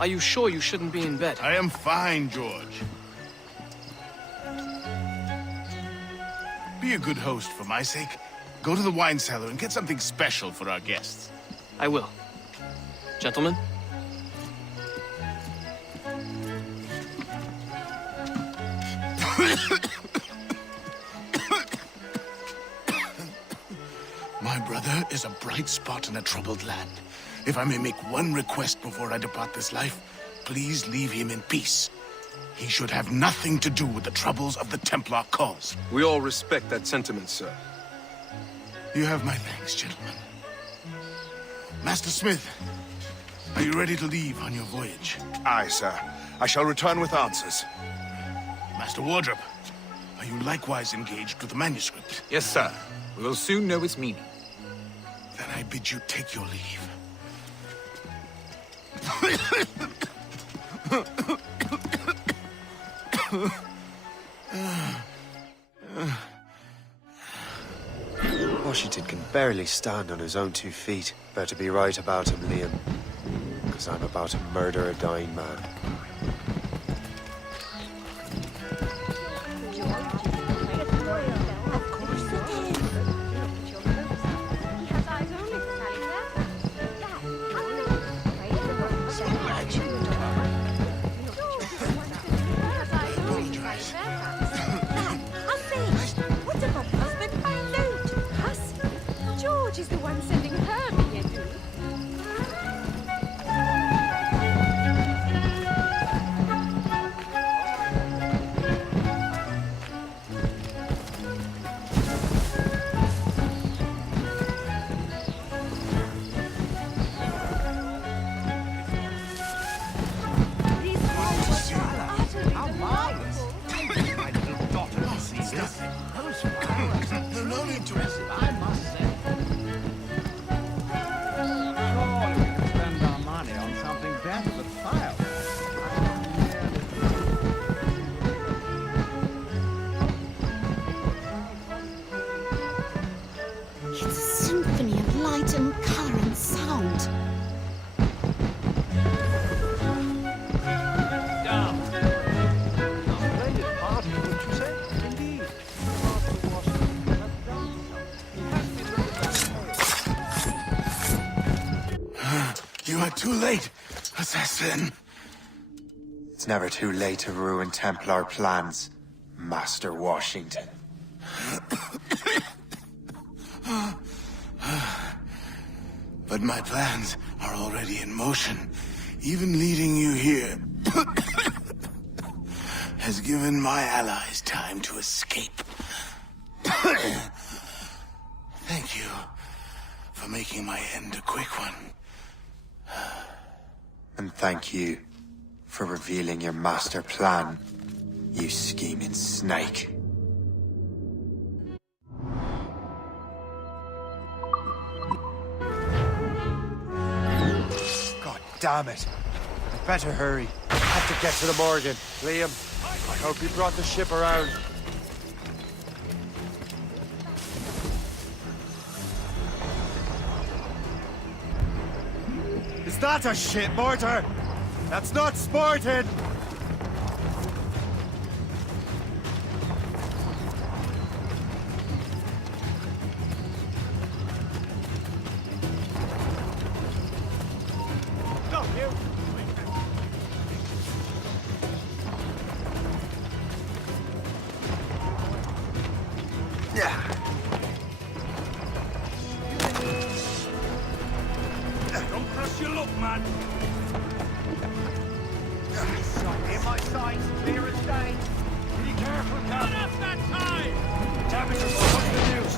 Are you sure you shouldn't be in bed? I am fine, George. Be a good host for my sake. Go to the wine cellar and get something special for our guests. I will. Gentlemen? My brother is a bright spot in a troubled land. If I may make one request before I depart this life, please leave him in peace. He should have nothing to do with the troubles of the Templar cause. We all respect that sentiment, sir. You have my thanks, gentlemen. Master Smith, are you ready to leave on your voyage? Aye, sir. I shall return with answers. Master Wardrop, are you likewise engaged with the manuscript? Yes, sir. We will soon know its meaning. Then I bid you take your leave. Washington can barely stand on his own 2 feet. Better be right about him, Liam. Because I'm about to murder a dying man. George is the one sending her here, dude. No need to. I must say. Surely we can spend our money on something better than fireworks. It's a symphony of light and color and sound. You are too late, assassin. It's never too late to ruin Templar plans, Master Washington. But my plans are already in motion. Even leading you here has given my allies time to escape. Thank you for making my end a quick one. And thank you for revealing your master plan, you scheming snake. God damn it. I better hurry. I have to get to the Morgan. Liam, I hope you brought the ship around. Is that a ship mortar? That's not sporting! Stop you! Yeah. Don't crush your luck, man. In my sights, clear as day. Be careful, Captain. Not off that time! Temperature, what's the news?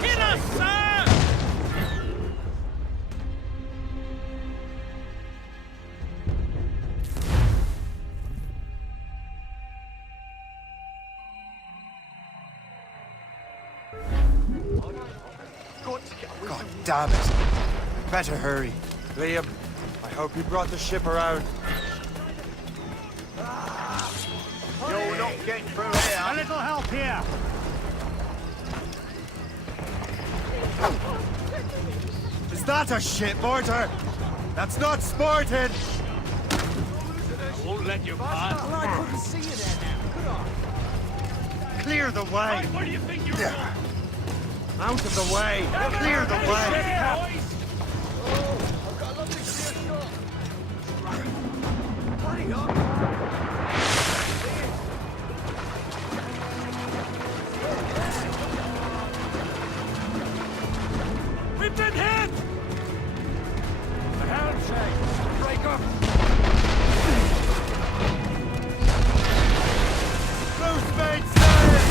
Hit us, sir! God damn it. Better hurry. Liam, Hope you brought the ship around. You're not getting through here. A little help here. Is that a ship mortar? That's not sporting! I won't let you pass. Well, I couldn't see you there now, could I? Clear the way! What do you think you're doing? Out of the way! Clear the way! I've got a lovely clear shot. Hurry up. We've been hit! The helm shake! Break up! Loose main sail!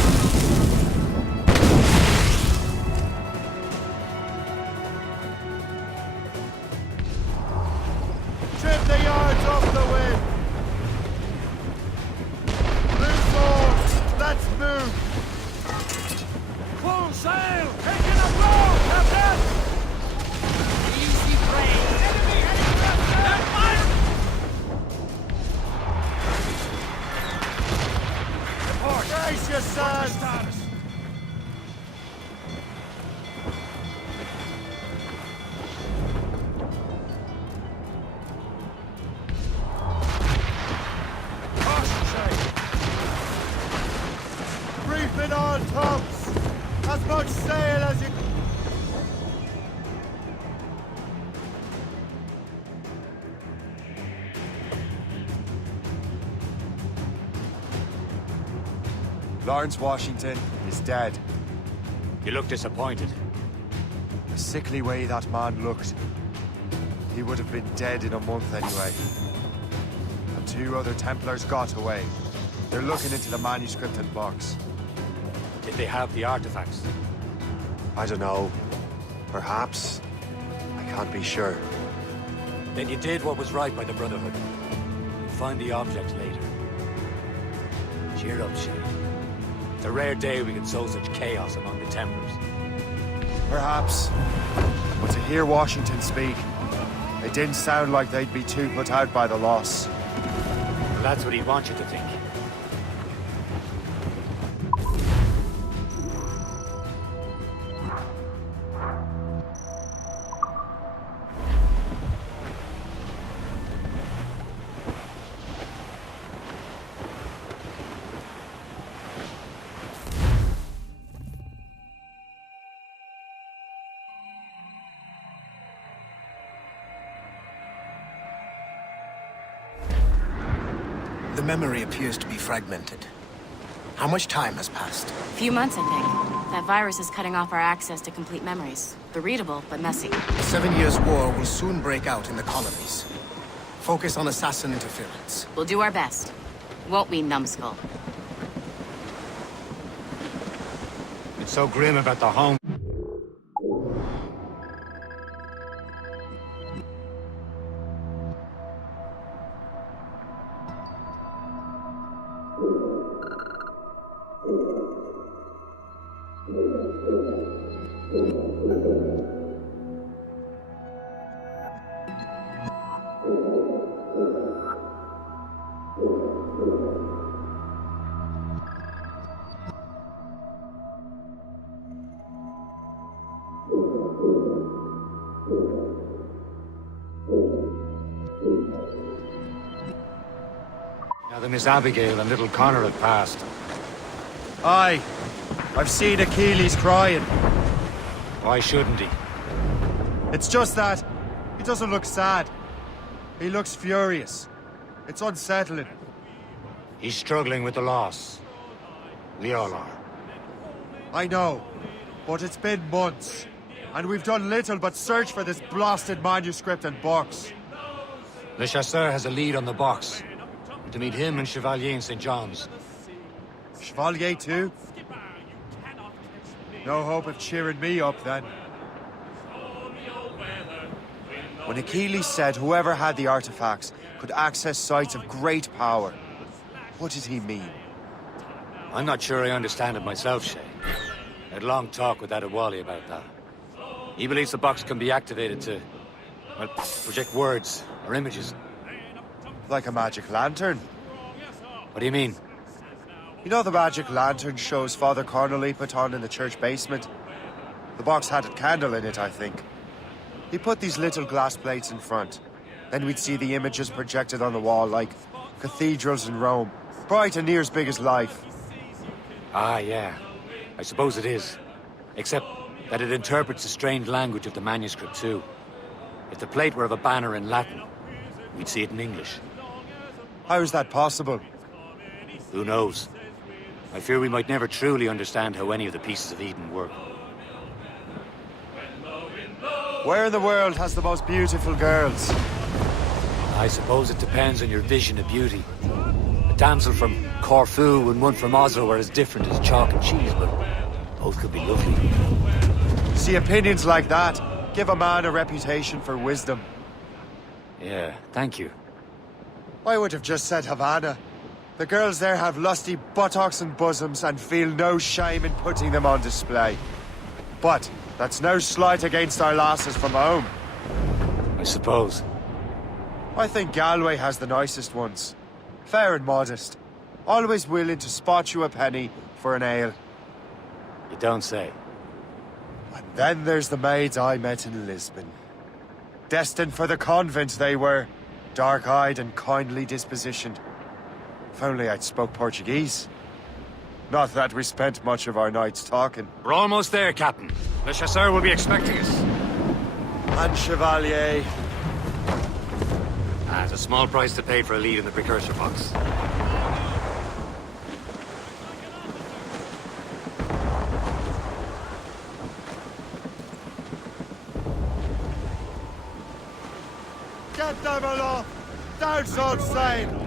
Trim the yards off the wind! Loose oars! Let's move! Full sail! Taking a blow, Captain! Easy brain! Enemy heading left! Report! Brace yourselves! Status! Caution shake! Reefing on tops! As much sail as you... Lawrence Washington is dead. You look disappointed. The sickly way that man looked. He would have been dead in a month anyway. And 2 other Templars got away. They're looking into the manuscript and box. Did they have the artifacts? I don't know. Perhaps. I can't be sure. Then you did what was right by the Brotherhood. You'll find the object later. Cheer up, Shay. It's a rare day we can sow such chaos among the Templars. Perhaps. But to hear Washington speak, it didn't sound like they'd be too put out by the loss. Well, that's what he'd want you to think. The memory appears to be fragmented. How much time has passed? Few months, I think. That virus is cutting off our access to complete memories. They're readable, but messy. The 7 Years' War will soon break out in the colonies. Focus on assassin interference. We'll do our best. Won't we, numbskull? It's so grim about the home. Now the Miss Abigail and little Connor have passed. Aye. I've seen Achilles crying. Why shouldn't he? It's just that he doesn't look sad. He looks furious. It's unsettling. He's struggling with the loss. We all are. I know, but it's been months, and we've done little but search for this blasted manuscript and box. Le Chasseur has a lead on the box. To meet him and Chevalier in St. John's. Chevalier too? No hope of cheering me up then. When Achilles said whoever had the artifacts could access sites of great power, what did he mean? I'm not sure I understand it myself, Shay. I had a long talk with Adewale about that. He believes the box can be activated to, well, project words Or images? Like a magic lantern. What do you mean? You know the magic lantern shows Father Connolly put on in the church basement? The box had a candle in it, I think. He put these little glass plates in front. Then we'd see the images projected on the wall like cathedrals in Rome. Bright and near as big as life. Ah, yeah. I suppose it is. Except that it interprets the strange language of the manuscript, too. If the plate were of a banner in Latin, we'd see it in English. How is that possible? Who knows? I fear we might never truly understand how any of the pieces of Eden work. Where in the world has the most beautiful girls? I suppose it depends on your vision of beauty. A damsel from Corfu and one from Oslo are as different as chalk and cheese, but both could be lovely. See, opinions like that give a man a reputation for wisdom. Yeah, thank you. I would have just said Havana. The girls there have lusty buttocks and bosoms and feel no shame in putting them on display. But that's no slight against our lasses from home. I suppose. I think Galway has the nicest ones. Fair and modest. Always willing to spot you a penny for an ale. You don't say. And then there's the maids I met in Lisbon. Destined for the convent they were. Dark-eyed and kindly dispositioned. If only I'd spoke Portuguese. Not that we spent much of our nights talking. We're almost there, Captain. Le Chasseur will be expecting us. And Chevalier. It's a small price to pay for a lead in the precursor box. Get them aloft! Down on sail!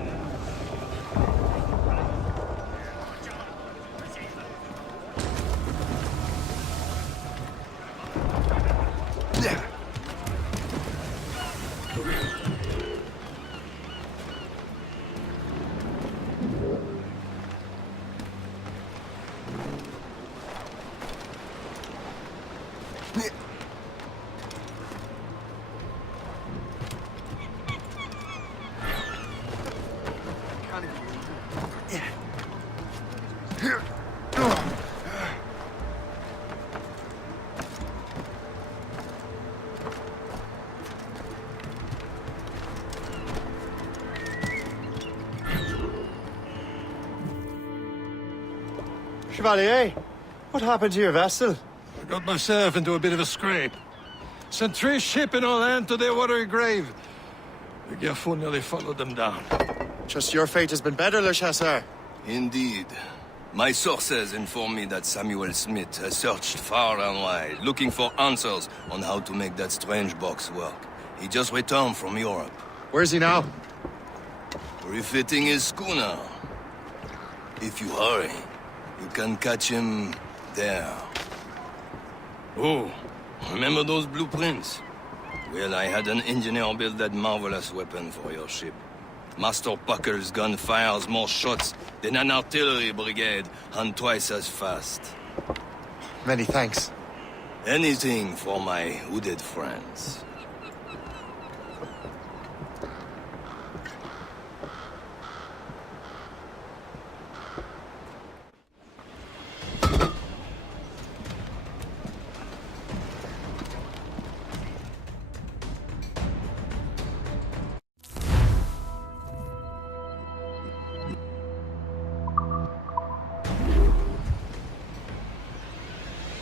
Chevalier, what happened to your vessel? I got myself into a bit of a scrape. Sent 3 ships in all land to their watery grave. The Gerfaut nearly followed them down. Just your fate has been better, Le Chasseur. Indeed. My sources inform me that Samuel Smith has searched far and wide, looking for answers on how to make that strange box work. He just returned from Europe. Where's he now? Refitting his schooner. If you hurry, you can catch him there. Oh, remember those blueprints? Well, I had an engineer build that marvelous weapon for your ship. Master Puckle's gun fires more shots than an artillery brigade, and twice as fast. Many thanks. Anything for my hooded friends.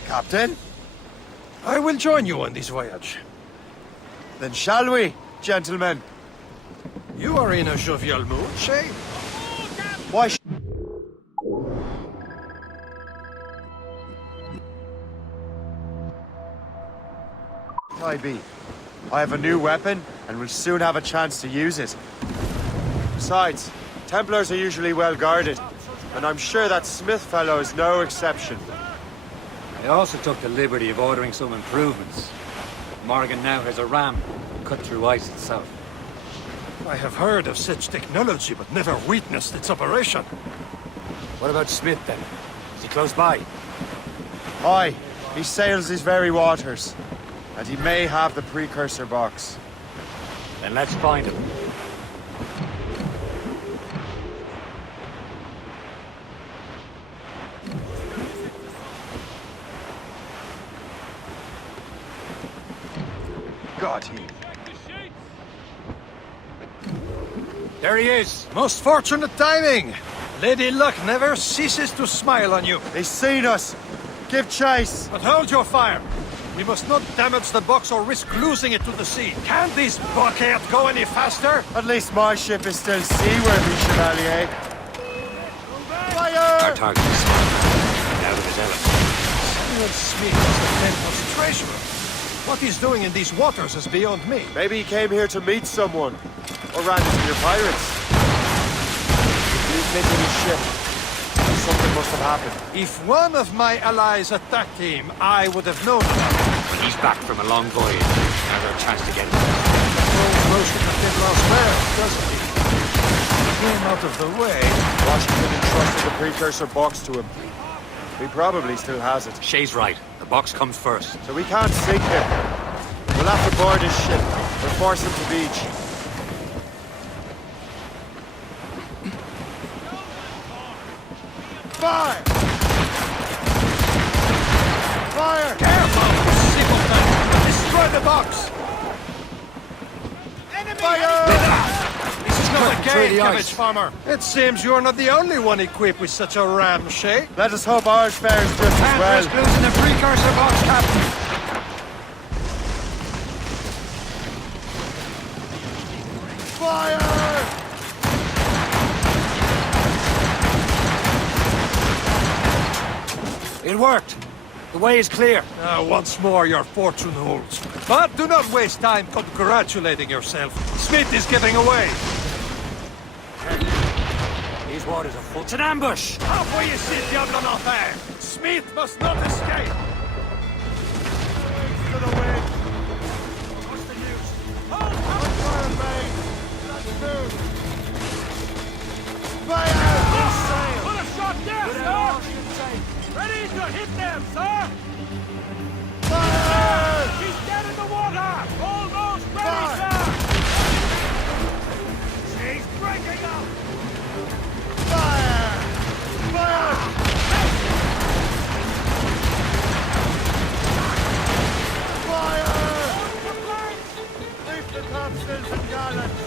Captain? I will join you on this voyage. Then shall we, gentlemen? You are in a jovial mood, Shay? Why I be? I have a new weapon, and will soon have a chance to use it. Besides, Templars are usually well guarded, and I'm sure that Smith fellow is no exception. I also took the liberty of ordering some improvements. Morgan now has a ram cut through ice itself. I have heard of such technology, but never witnessed its operation. What about Smith, then? Is he close by? Aye, he sails these very waters, and he may have the precursor box. Then let's find him. God, he... There he is! Most fortunate timing! Lady Luck never ceases to smile on you. They've seen us! Give chase! But hold your fire! We must not damage the box or risk losing it to the sea. Can this bucket go any faster? At least my ship is still seaworthy, Chevalier. Fire! Our target is out of his element. Samuel Smith is the temple's treasurer. What he's doing in these waters is beyond me. Maybe he came here to meet someone. Or ran into your pirates. He's missing his ship. Something must have happened. If one of my allies attacked him, I would have known about it. But he's back from a long voyage. Now's our chance to get him. Knows most of the Fiddler's Wares, doesn't he? Get him out of the way. Washington entrusted the precursor box to him. He probably still has it. Shay's right. The box comes first. So we can't sink him. We'll have to board his ship or force him to beach. Fire! Fire! Careful! Simpleton! Destroy the box! Enemy! Fire! This is not a game, cabbage farmer. It seems you're not the only one equipped with such a ram, Shay. Let us hope ours fares just as well. Panthers losing the precursor box, Captain. Fire! It worked. The way is clear. Once more, your fortune holds. But do not waste time congratulating yourself. Smith is giving away. These waters are full. It's an ambush! Halfway you sit, Diablo Nothing! Smith must not escape! To the wind! What's the news? Hold fire, mate! Let's move! Fire! Full sail! Put a shot there, sir! Ready to hit them, sir! Fire! He's dead in the water! Almost ready, sir! She's breaking up! Fire! Fire! Fire! Leave the topsails and gallants!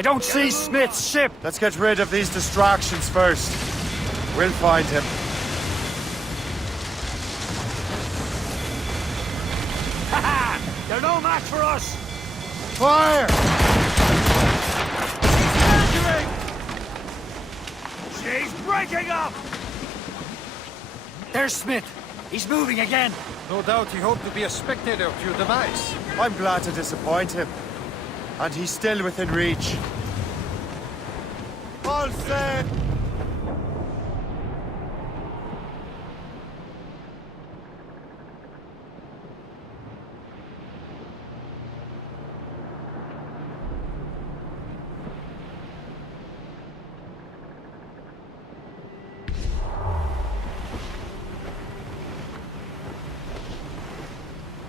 I don't see Smith's ship! Let's get rid of these distractions first. We'll find him. Ha-ha! They're no match for us! Fire! She's breaking up! There's Smith. He's moving again. No doubt he hoped to be a spectator of your demise. I'm glad to disappoint him. And he's still within reach. All set!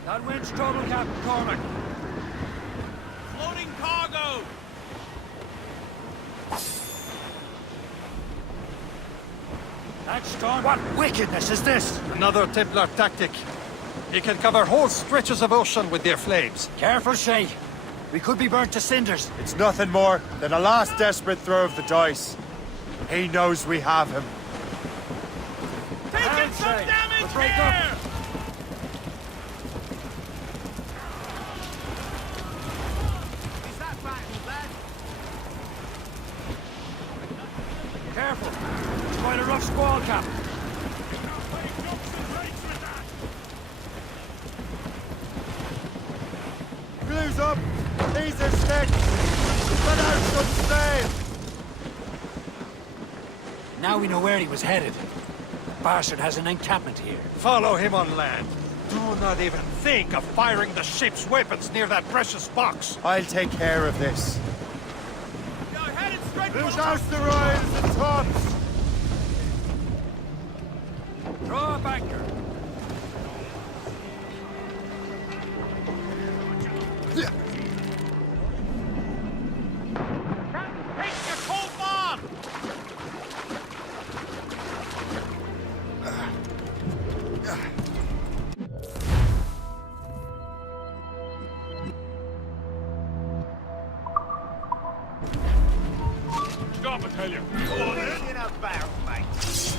That wind's trouble, Captain Cormac. Floating cargo! That storm, what wickedness is this? Another Templar tactic. They can cover whole stretches of ocean with their flames. Careful, Shay. We could be burnt to cinders. It's nothing more than a last desperate throw of the dice. He knows we have him. Taking some Shay. damage We'll break here! up. Is that right, lad? Careful. It's quite a rough squall, Cap. Blue's up! These are sticks! Let out some sail! Now we know where he was headed. The bastard has an encampment here. Follow him on land. Do not even think of firing the ship's weapons near that precious box. I'll take care of this. You're headed straight for Who's out the royals and tops? Throw up anchor. Take your cold bomb! Stop, I tell you. Come on, in about, mate. This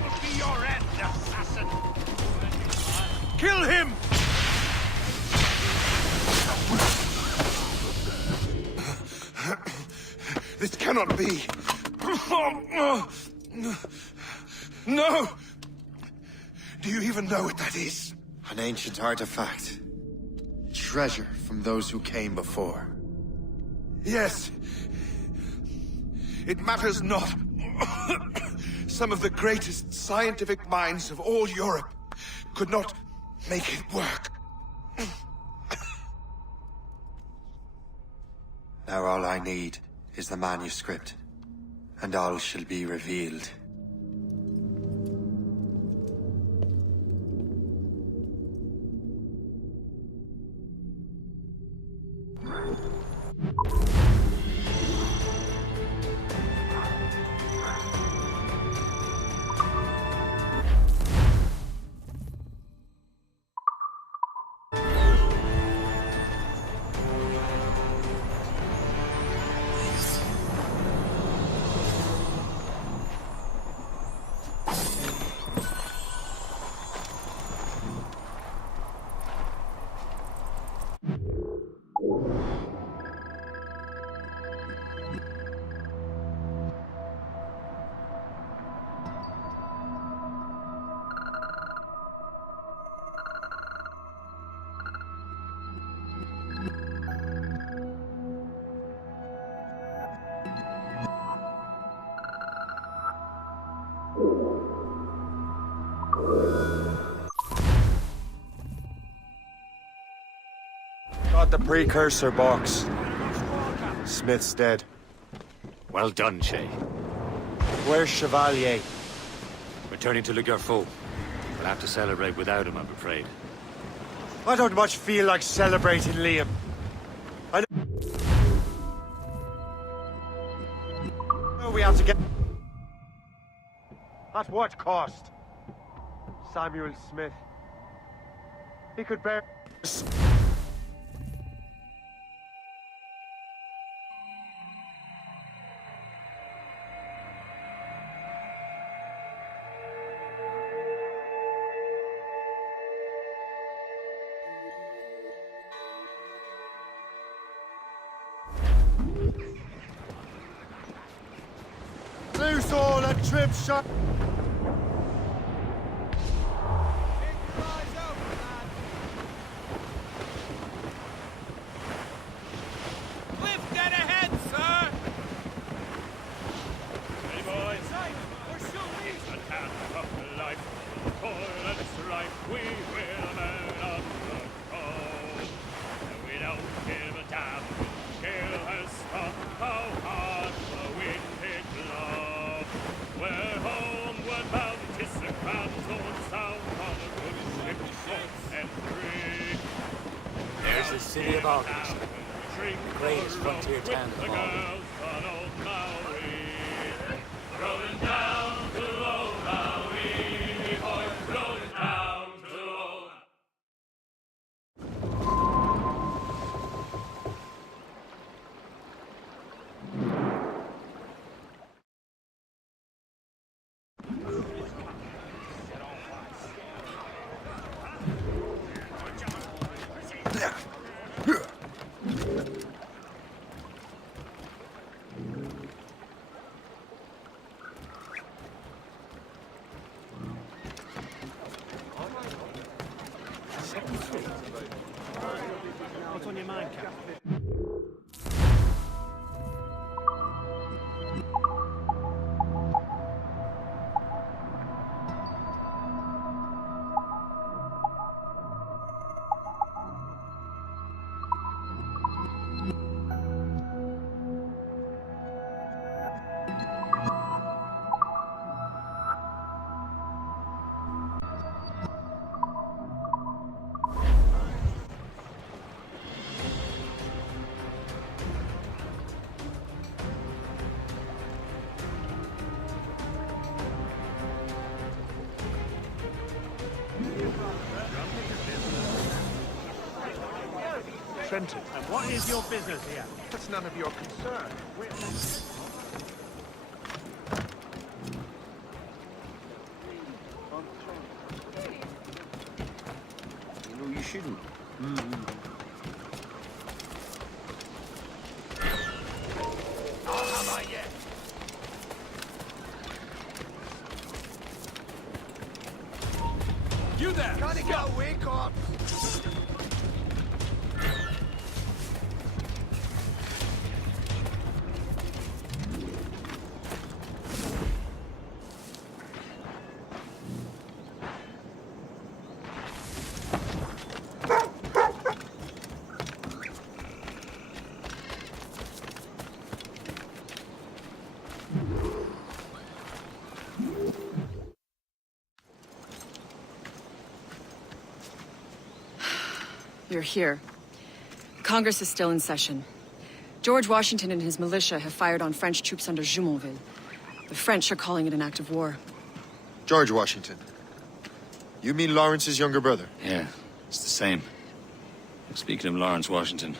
will be your end, assassin. Kill him! This cannot be. No! Do you even know what that is? An ancient artifact. Treasure from those who came before. Yes. It matters not. Some of the greatest scientific minds of all Europe could not make it work. Now all I need is the manuscript, and all shall be revealed. Got the precursor box. Smith's dead. Well done, Shay. Where's Chevalier? Returning to Le Garfou. We'll have to celebrate without him, I'm afraid. I don't much feel like celebrating, Liam. I know we have to get... At what cost? Samuel Smith, He could bear... Loose all and trim shut. Cliff, dead ahead, sir! Hey, boys. We're shooting! A hand of life, toil and strife, we will man up the road. And we don't give a damn, gale has struck, how hard the wind it blows. We're homeward bound, 'tis the crowd's own sound on a good ship, short and free. There's the city of Alchemist. The greatest frontier town of all. Rolling down to old Maui, boys, rolling down to old. What's on your mind, Captain? Trenton. And what is your business here? That's none of your concern. You know you shouldn't. You there! Gotta go, wake up! You're here. Congress is still in session. George Washington and his militia have fired on French troops under Jumonville. The French are calling it an act of war. George Washington. You mean Lawrence's younger brother? Yeah, it's the same. Speaking of Lawrence Washington,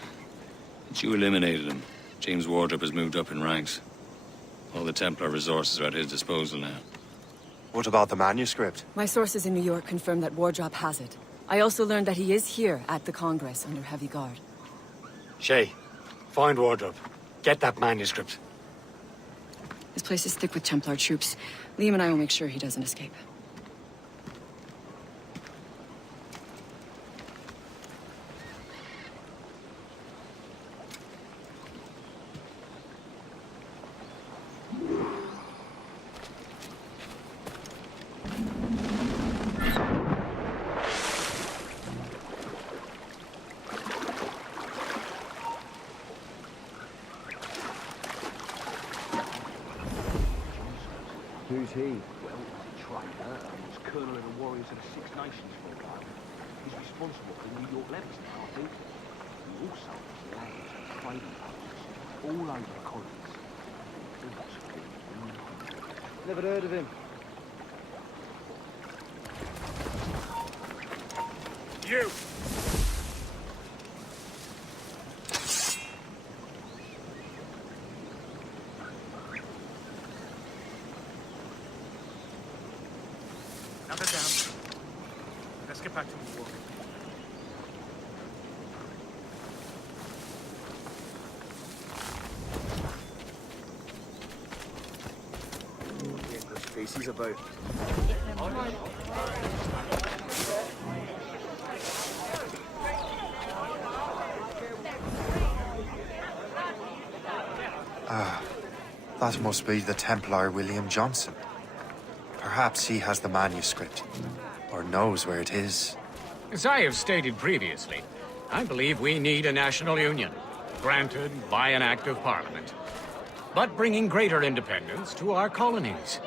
since you eliminated him, James Wardrop has moved up in ranks. All the Templar resources are at his disposal now. What about the manuscript? My sources in New York confirm that Wardrop has it. I also learned that he is here at the Congress under heavy guard. Shay, find Wardrop. Get that manuscript. This place is thick with Templar troops. Liam and I will make sure he doesn't escape. Who's he? Well, he's a trader and was colonel of the warriors of the Six Nations for a while. He's responsible for the New York levies now, I think. He also has land and trading posts all over the colonies. Never heard of him. You! Now they're down. Let's get back to the walk. There's faces about. That must be the Templar William Johnson. Perhaps he has the manuscript, or knows where it is. As I have stated previously, I believe we need a national union, granted by an act of parliament, but bringing greater independence to our colonies.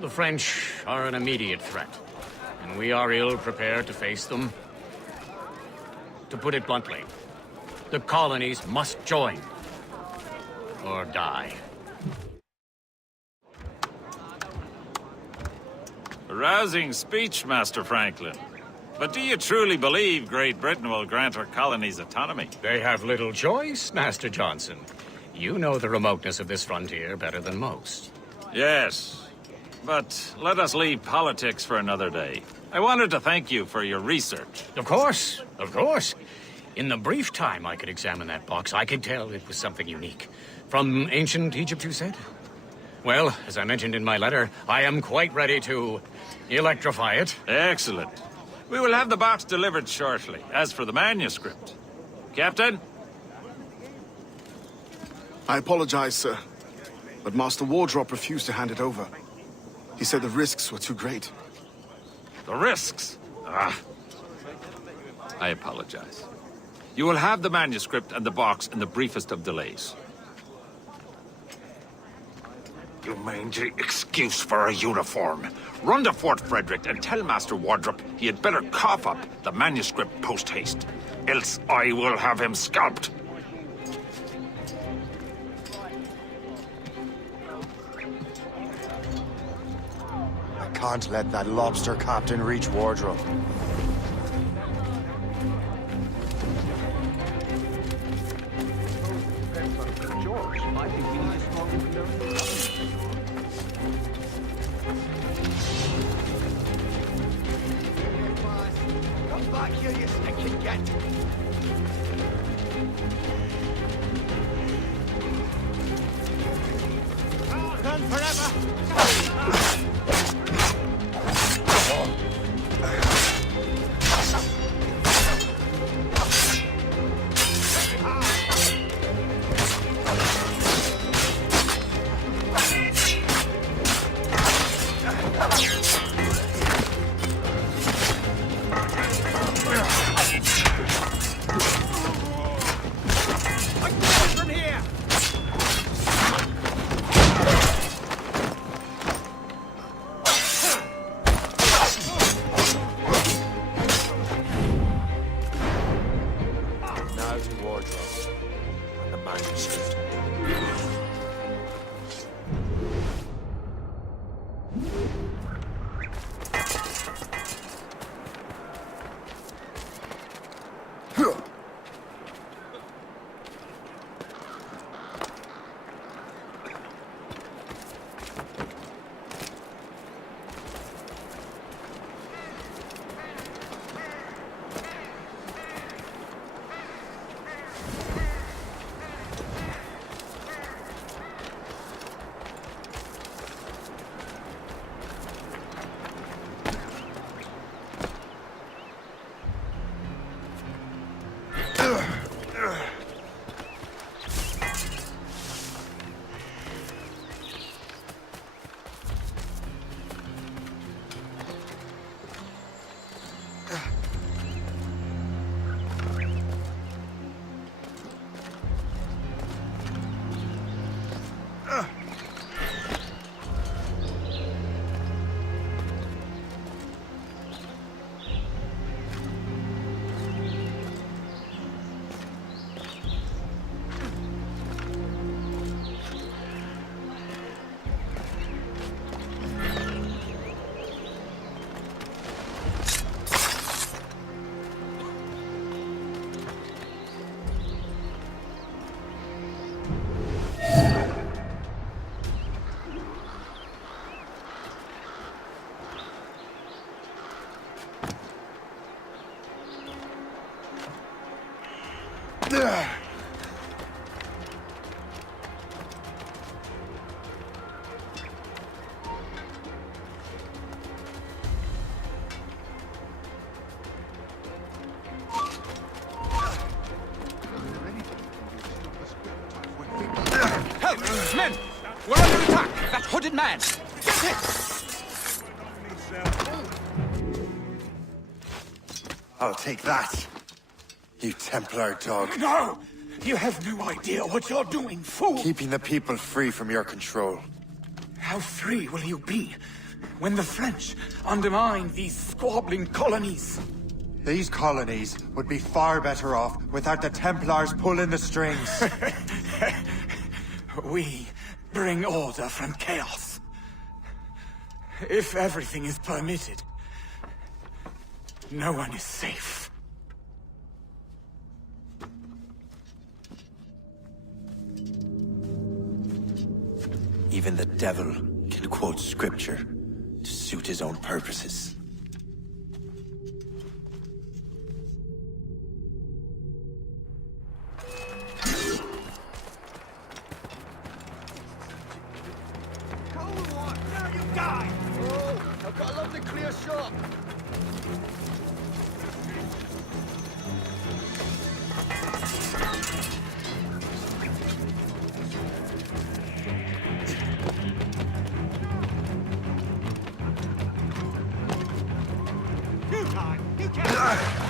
The French are an immediate threat, and we are ill prepared to face them. To put it bluntly, the colonies must join, or die. A rousing speech, Master Franklin. But do you truly believe Great Britain will grant her colonies autonomy? They have little choice, Master Johnson. You know the remoteness of this frontier better than most. Yes, but let us leave politics for another day. I wanted to thank you for your research. Of course, of course. In the brief time I could examine that box, I could tell it was something unique. From ancient Egypt, you said? Well, as I mentioned in my letter, I am quite ready to electrify it. Excellent. We will have the box delivered shortly. As for the manuscript... Captain? I apologize, sir, but Master Wardrop refused to hand it over. He said the risks were too great. The risks? Ah. I apologize. You will have the manuscript and the box in the briefest of delays. You mangy excuse for a uniform. Run to Fort Frederick and tell Master Wardrop he had better cough up the manuscript post-haste. Else I will have him scalped. I can't let that lobster captain reach Wardrop. George, I think we need a strong Come back here, you stinking git! Run forever! Help! Men! We're under attack! That hooded man! Get him! I'll take that, you Templar dog. No! You have no idea what you're doing, fool! Keeping the people free from your control. How free will you be when the French undermine these squabbling colonies? These colonies would be far better off without the Templars pulling the strings. We bring order from chaos. If everything is permitted, no one is safe. Even the devil can quote scripture to suit his own purposes. I've got a lovely clear shot. You time! You can't!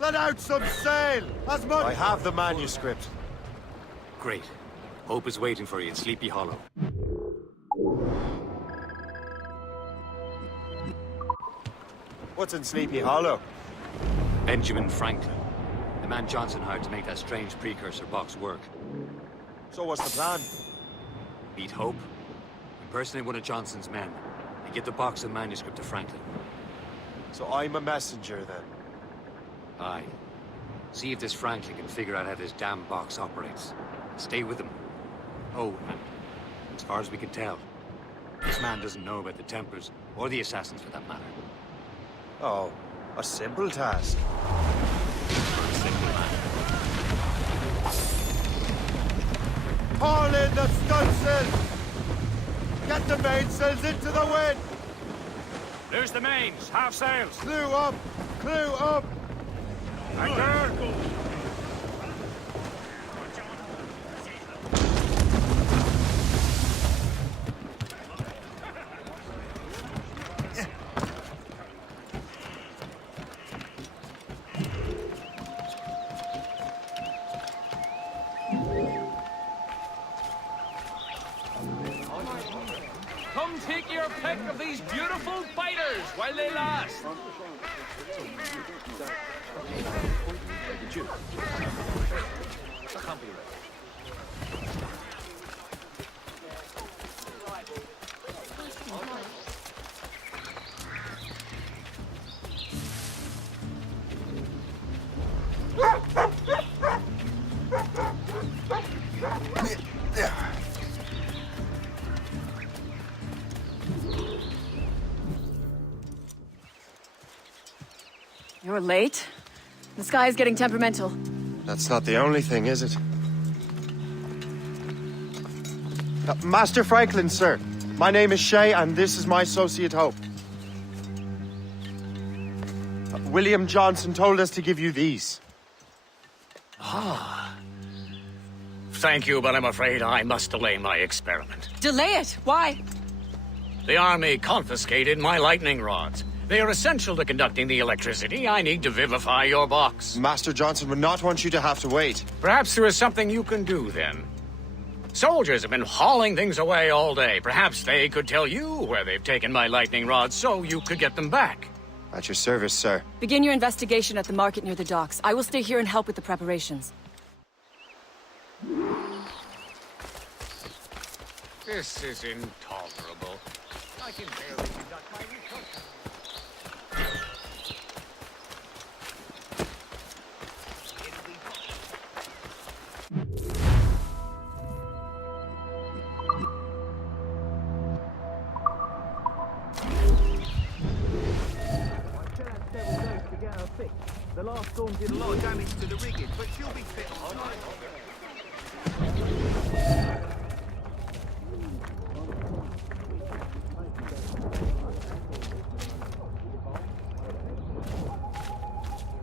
Let out some sail! As much— I have the manuscript. Great. Hope is waiting for you in Sleepy Hollow. What's in Sleepy Hollow? Benjamin Franklin. The man Johnson hired to make that strange precursor box work. So what's the plan? Meet Hope, impersonate one of Johnson's men, and get the box and manuscript to Franklin. So I'm a messenger, then? Aye. See if this Franklin can figure out how this damn box operates. Stay with him. Oh, and as far as we can tell, this man doesn't know about the Templars, or the Assassins for that matter. Oh, a simple task. Simple man. Haul in the stunsails! Get the mainsails into the wind! There's the mains, half sails. Clew up! Clew up! Come take your pick of these beautiful fighters while they last. You're late. The sky is getting temperamental. That's not the only thing, is it? Master Franklin, sir. My name is Shay, and this is my associate Hope. William Johnson told us to give you these. Ah. Thank you, but I'm afraid I must delay my experiment. Delay it? Why? The army confiscated my lightning rods. They are essential to conducting the electricity I need to vivify your box. Master Johnson would not want you to have to wait. Perhaps there is something you can do, then. Soldiers have been hauling things away all day. Perhaps they could tell you where they've taken my lightning rods so you could get them back. At your service, sir. Begin your investigation at the market near the docks. I will stay here and help with the preparations. This is intolerable. I can barely conduct my research. The last storm did a lot of damage to the rigging, but she'll be fit on.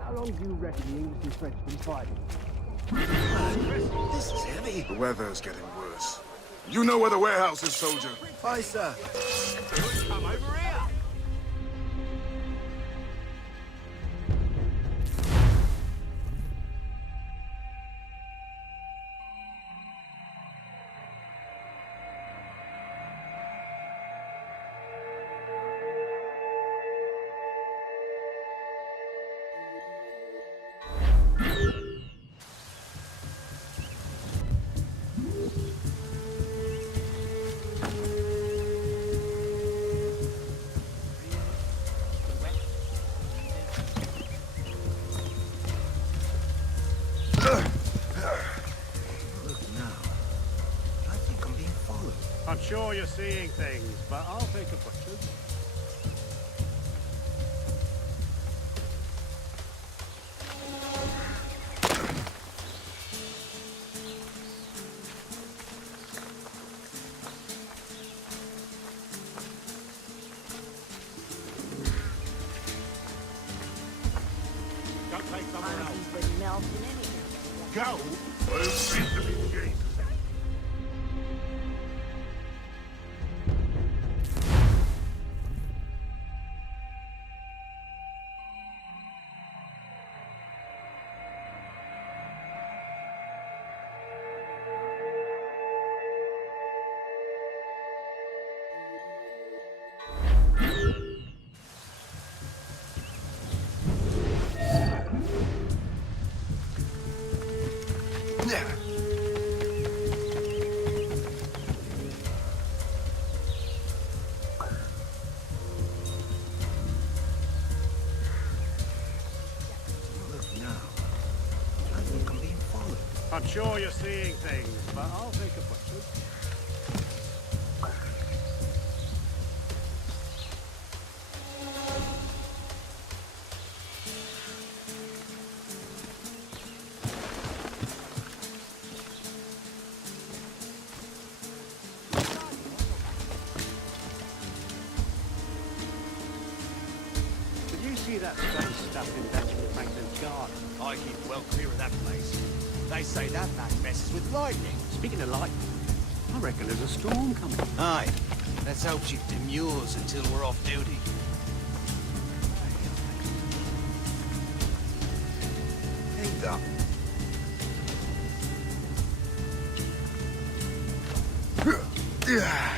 How long do you reckon the English and French been fighting? This is heavy. The weather's getting worse. You know where the warehouse is, soldier. Aye, sir. Come over here. I'm sure you're seeing things, but I'll take a butcher's. Don't take somewhere else. Go! I'm sure you're seeing things, but I'll take a butcher's. Did you see that space stuff in Benjamin Franklin's garden. I keep well clear of that place. They say that man messes with lightning. Speaking of lightning, I reckon there's a storm coming. Aye. Let's hope she demurs until we're off duty. Ain't that? Yeah.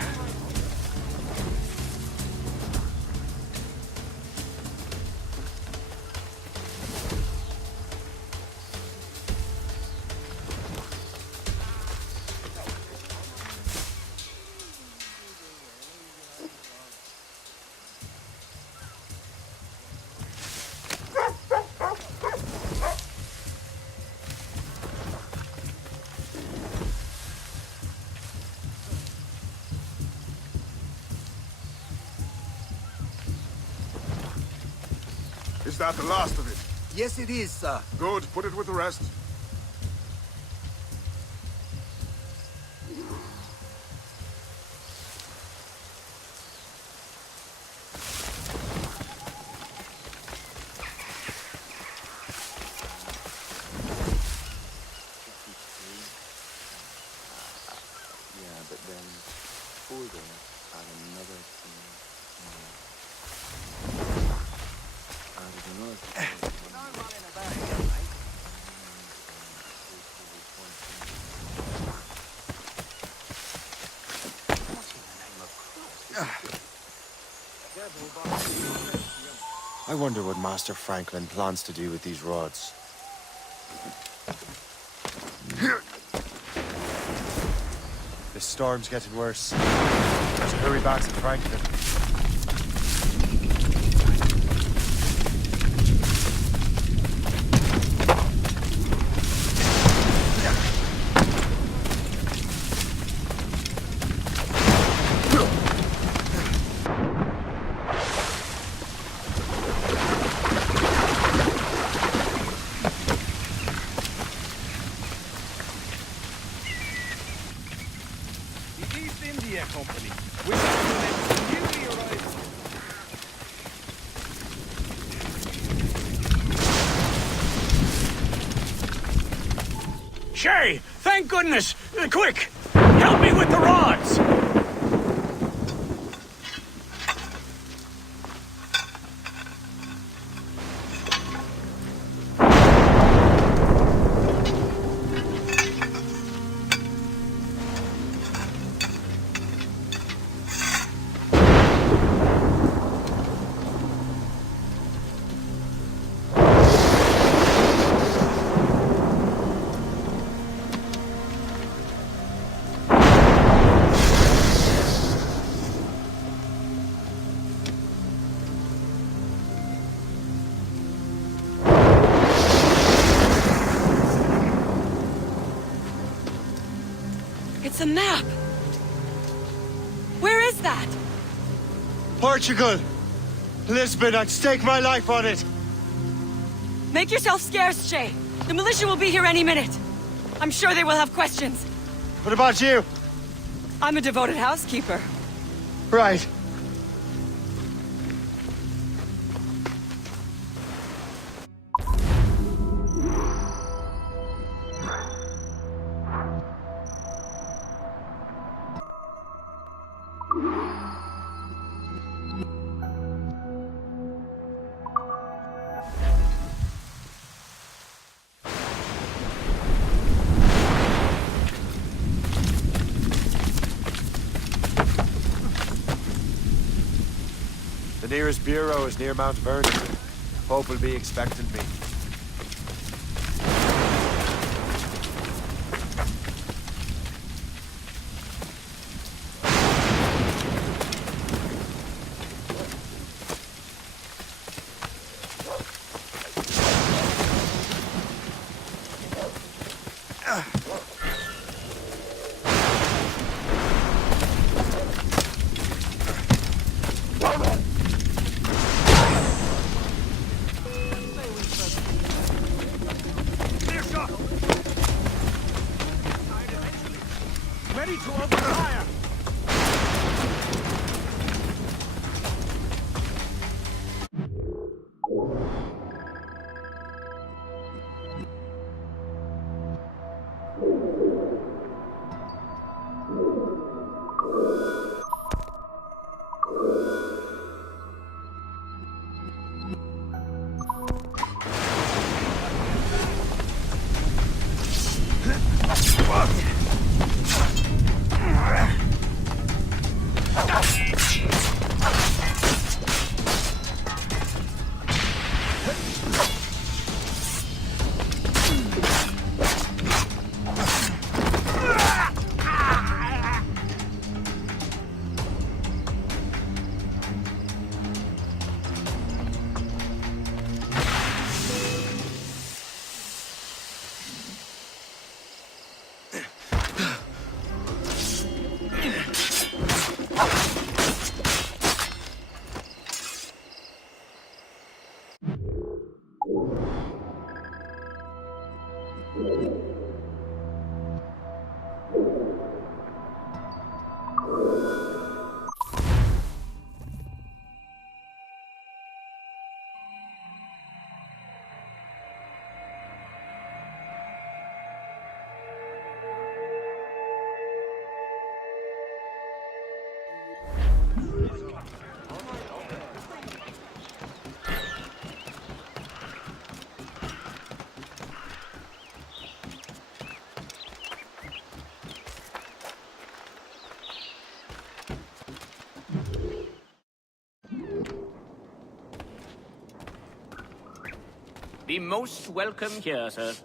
Is that the last of it? Yes, it is, sir. Good. Put it with the rest. Yeah, but then Fulton had another thing. I wonder what Master Franklin plans to do with these rods. This storm's getting worse. Let's hurry back to Franklin. Company, which represents newly arrived. Shay, thank goodness! Quick! Help me with the rods! It's a map! Where is that? Portugal! Lisbon, I'd stake my life on it! Make yourself scarce, Shay. The militia will be here any minute. I'm sure they will have questions. What about you? I'm a devoted housekeeper. Right. The nearest bureau is near Mount Vernon. Pope will be expecting me. Ready to open fire! Be most welcome here, sir.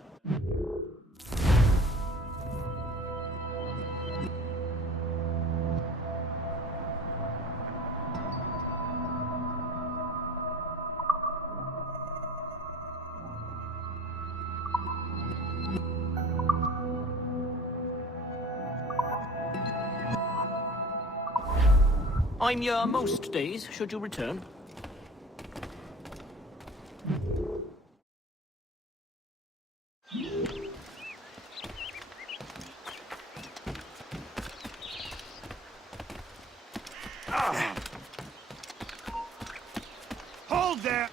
I'm here most days, should you return. Hold there!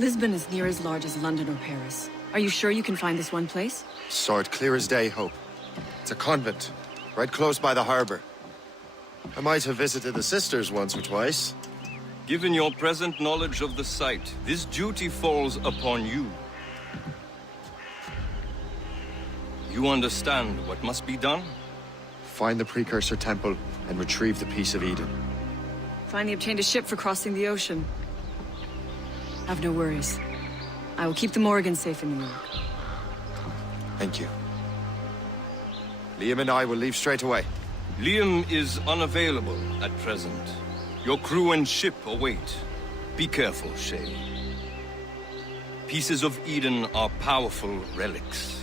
Lisbon is near as large as London or Paris. Are you sure you can find this one place? Saw it clear as day, Hope. It's a convent, right close by the harbor. I might have visited the sisters once or twice. Given your present knowledge of the site, this duty falls upon you. You understand what must be done? Find the precursor temple and retrieve the Piece of Eden. Finally obtained a ship for crossing the ocean. Have no worries. I will keep the Morrigan safe in New York. Thank you. Liam and I will leave straight away. Liam is unavailable at present. Your crew and ship await. Be careful, Shay. Pieces of Eden are powerful relics.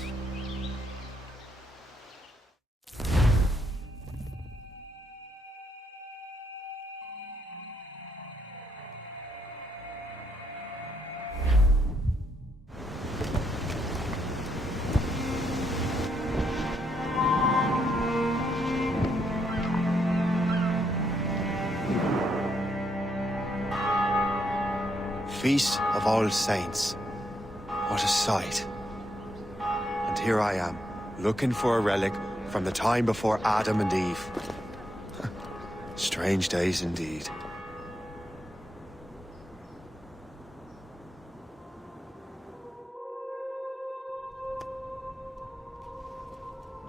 Feast of All Saints. What a sight. And here I am, looking for a relic from the time before Adam and Eve. Strange days indeed.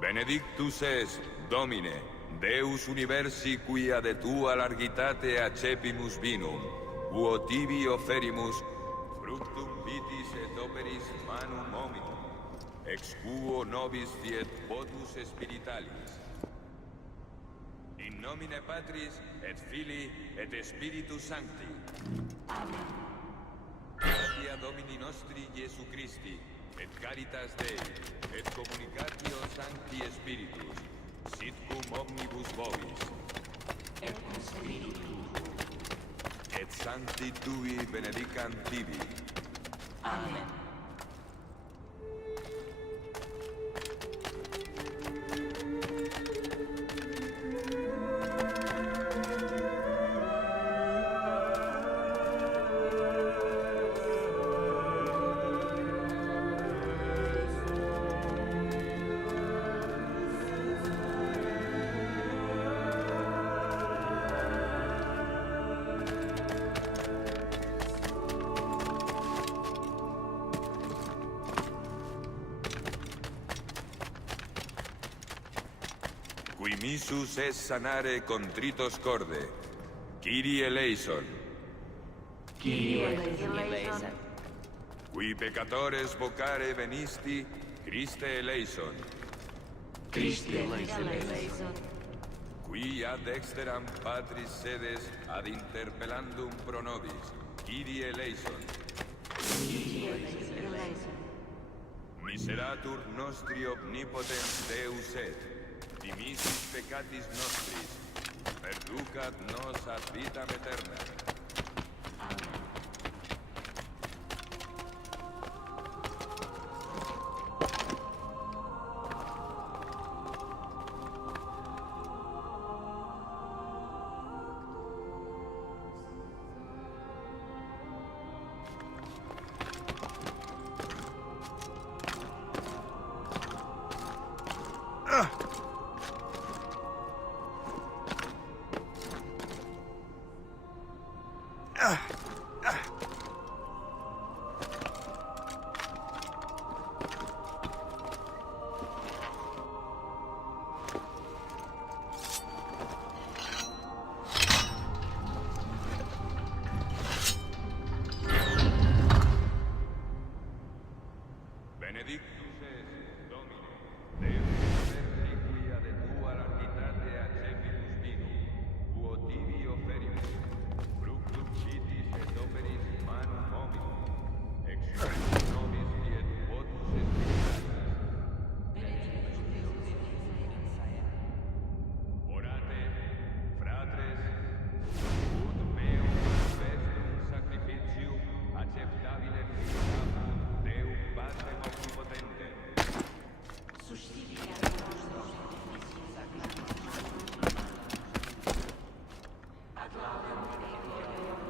Benedictus es, Domine, Deus universi quia de tua largitate accepimus vinum, uo tibi oferimus fructum vitis et operis manum hominum, ex quo nobis fiet votus spiritualis. In nomine Patris et Filii et Spiritus Sancti. Gratia Domini nostri Iesu Christi, et caritas Dei, et communicatio Sancti Spiritus, sit cum omnibus vobis. Et cum spiritu. Et sancti tui benedicant tibi. Amen. Qui missus es sanare contritos corde. Kyrie eleison. Kyrie eleison. Qui peccatores vocare venisti, Christe eleison. Christe eleison. Qui ad exteram Patris sedes ad interpellandum pro nobis, Kyrie eleison. Kyrie eleison. Miseratur nostri omnipotens Deus et, dimisis peccatis nostris, perducat nos ad vitam aeterna. Benedictus es, Domine, Deus persiquia de tua largitate accepibus vinum, uo tibi oferimus, fructum citis et operis manum hominum, exuditus nobis et votus spiritualis. Orate, fratres, ut meum vestum sacrificium acceptabilem vitatum Deum Patrem omnipotentem. Suscipiat nostros sacrificium ad laudem Dei gloriam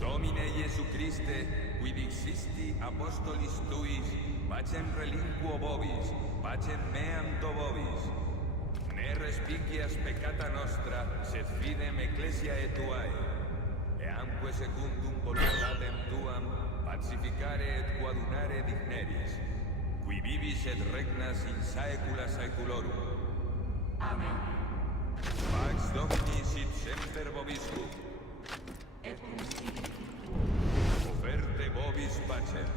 Domine Iesu Christe, qui dixisti apostolis tuis, pacem relinquo vobis, pacem meam to vobis. Ne respicias peccata nostra, sed fidem ecclesiae tuae. Eamque secundum voluntatem tuam, pacificare et coadunare digneris, qui vivis et regnas in saecula saeculorum. Amen. Pax Domini sit semper vobiscum. Et cum spiritu. Oferte vobis pacem.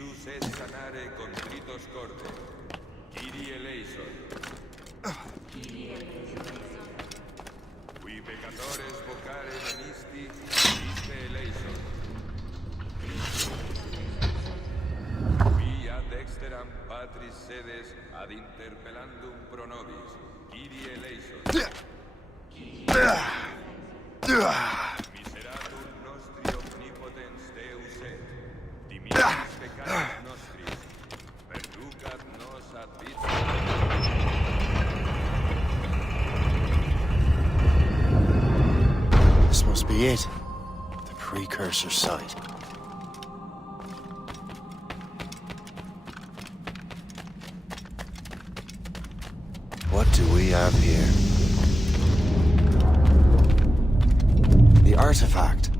Sus es sanare contritos corde. Kyrie eleison. Qui peccatores vocare venisti, iste eleison. Qui ad exteram patris sedes ad interpellandum pro nobis. Kyrie eleison. Miseratum nostri omnipotens Deus et. Diminis peccatis nostris. Perducat nos ad vitam. This must be it. The precursor site. What do we have here? The artifact.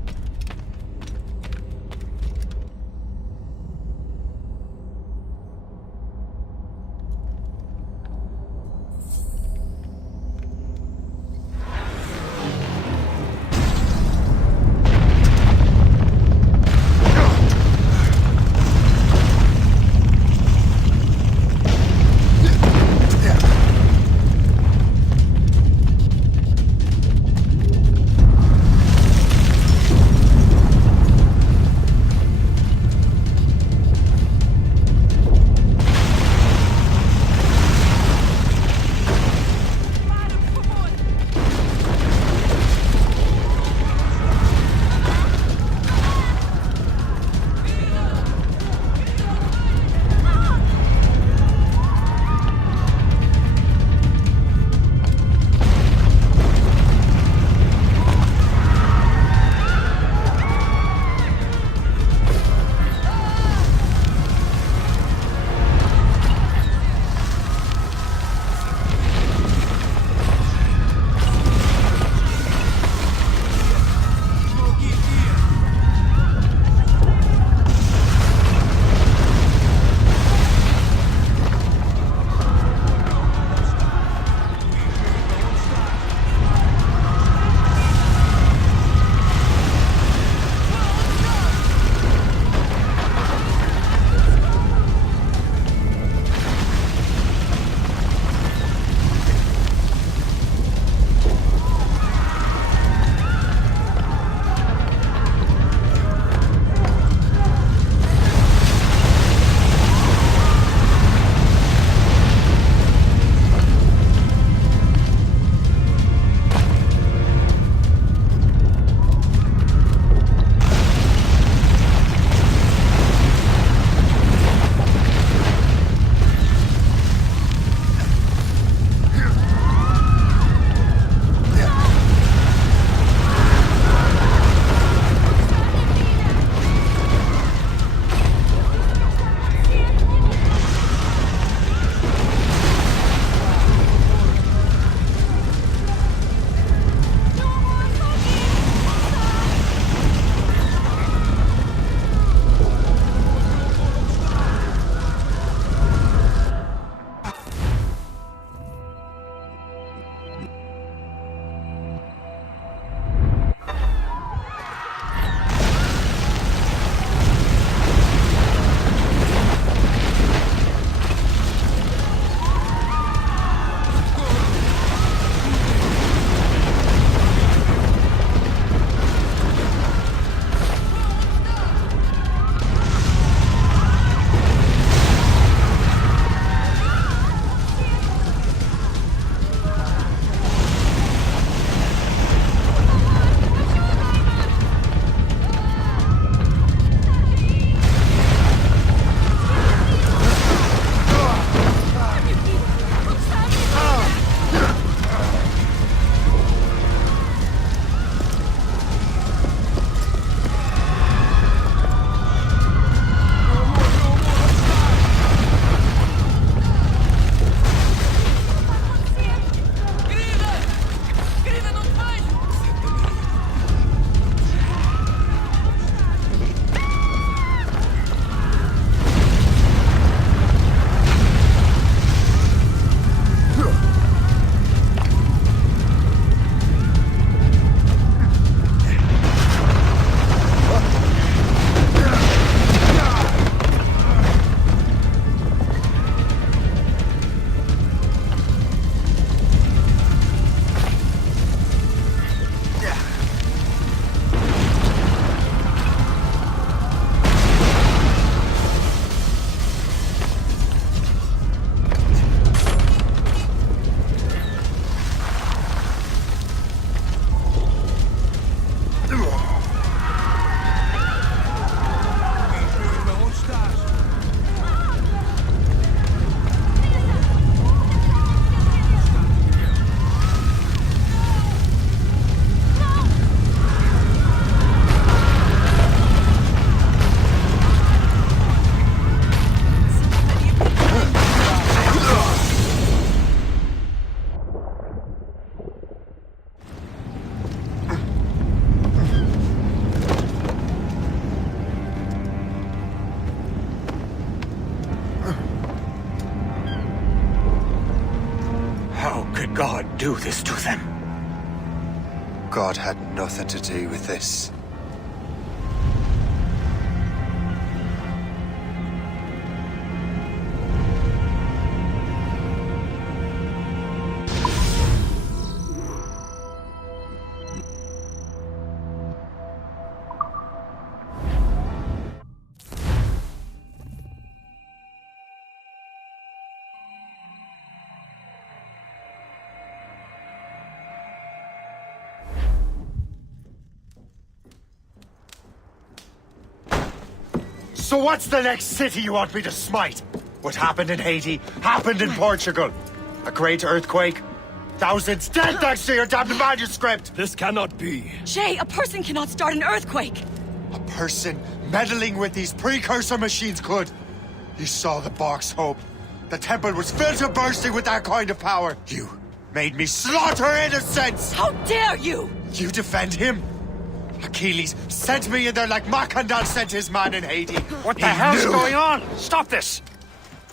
do this to them? God had nothing to do with this. So what's the next city you want me to smite? What happened in Haiti happened in Portugal. A great earthquake. Thousands dead thanks to your damned manuscript! This cannot be. Shay, a person cannot start an earthquake! A person meddling with these precursor machines could. You saw the box, Hope. The temple was filled to bursting with that kind of power. You made me slaughter innocents! How dare you! You defend him? Achilles sent me in there like Macandal sent his man in Haiti. What the hell's going on? Stop this!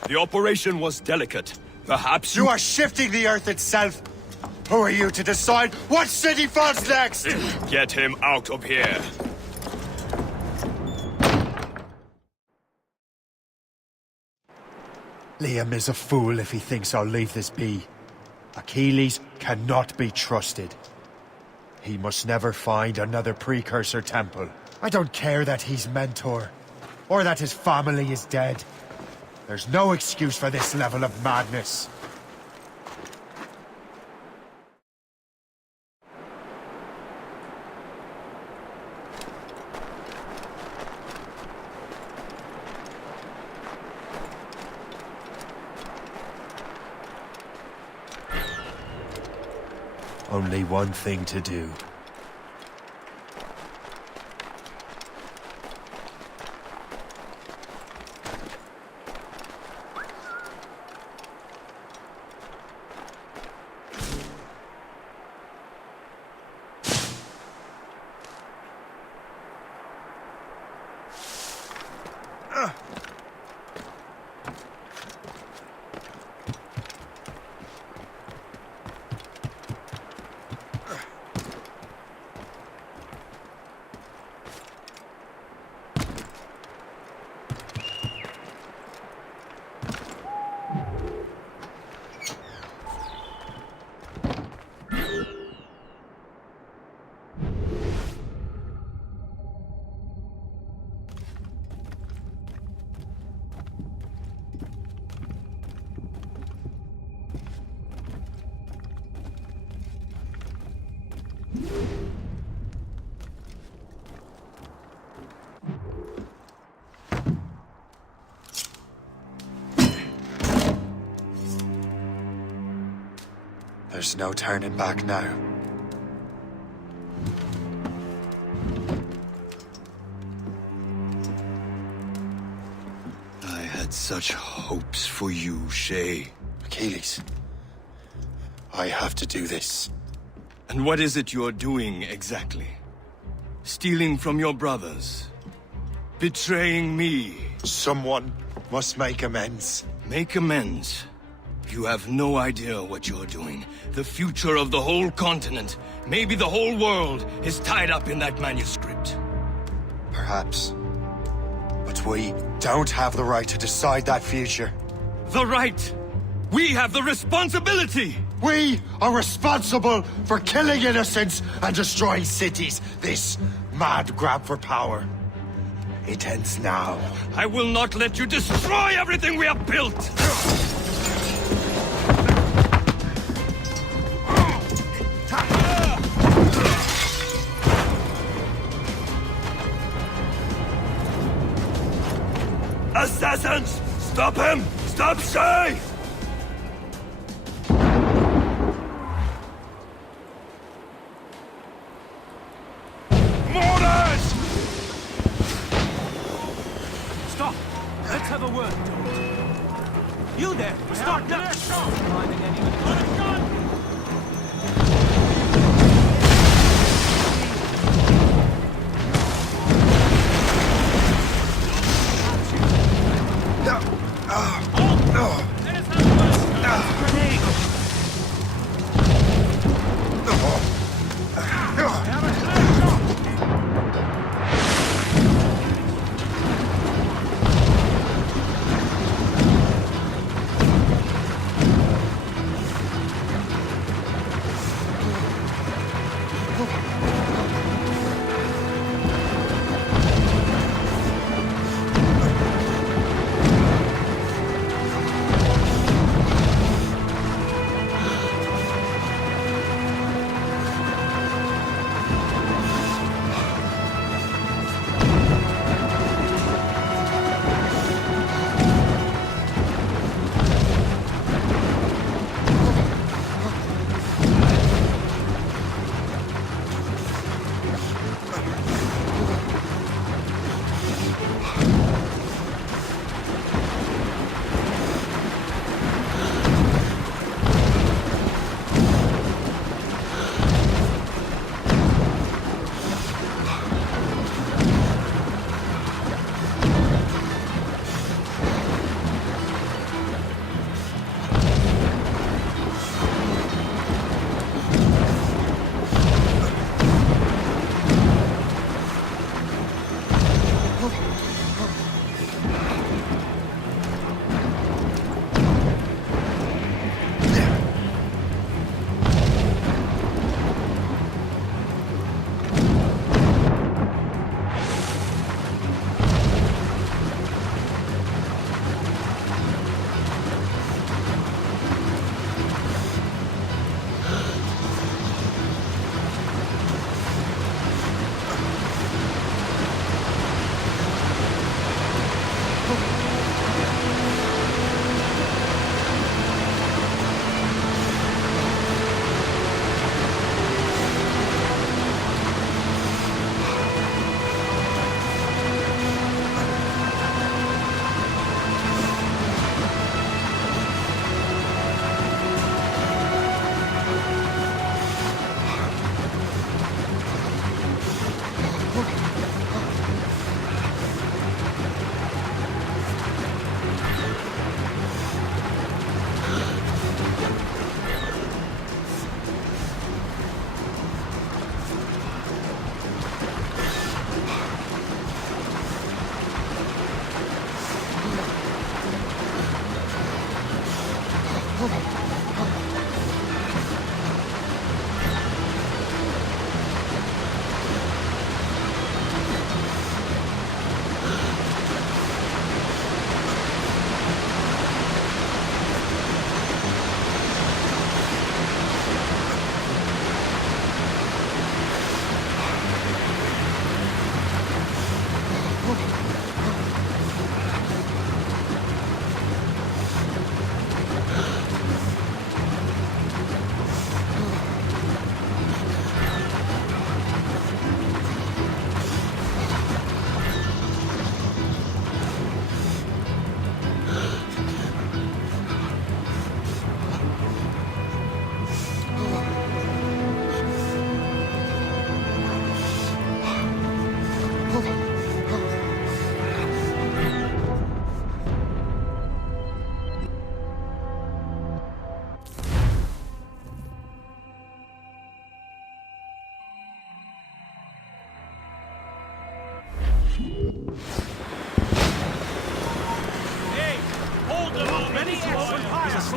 The operation was delicate. Perhaps you are shifting the earth itself. Who are you to decide what city falls next? Get him out of here. Liam is a fool if he thinks I'll leave this be. Achilles cannot be trusted. He must never find another precursor temple. I don't care that he's mentor, or that his family is dead. There's no excuse for this level of madness. Only one thing to do. There's no turning back now. I had such hopes for you, Shay. Achilles, I have to do this. And what is it you're doing exactly? Stealing from your brothers? Betraying me? Someone must make amends. Make amends? You have no idea what you're doing. The future of the whole continent, maybe the whole world, is tied up in that manuscript. Perhaps. But we don't have the right to decide that future. The right! We have the responsibility! We are responsible for killing innocents and destroying cities. This mad grab for power. It ends now. I will not let you destroy everything we have built! Assassins! Stop him! Stop Shay! Mortars! Stop! Let's have a word, George. You there! Stop now! Finding anyone?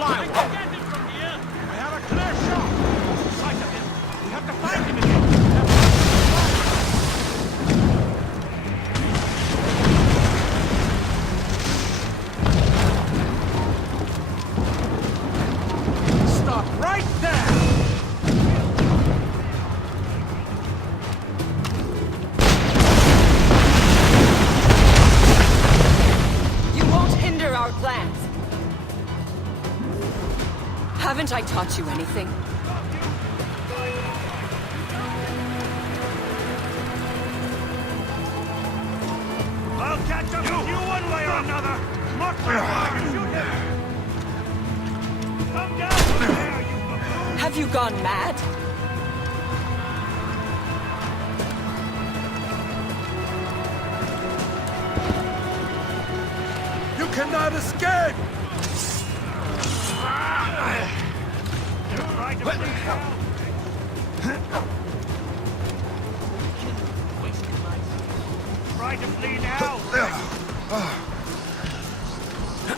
fly away. Get him from here. We have a clear shot. Lost sight of him. We have to find him again. Stop right there. You won't hinder our plans. Haven't I taught you anything? I'll catch up with you one way or another. Mark my words. Shoot him. Come down from there, you buffoon. Have you gone mad? You cannot escape! Try to flee now. Try to flee now.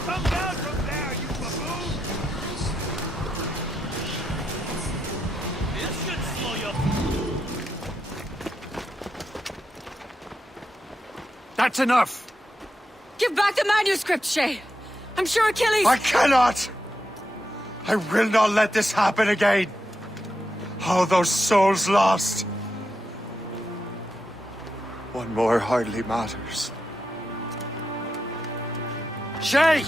Come down from there, you buffoon. This should slow you. That's enough! Give back the manuscript, Shay! I'm sure Achilles... I cannot! I will not let this happen again! All those souls lost! One more hardly matters. Shay!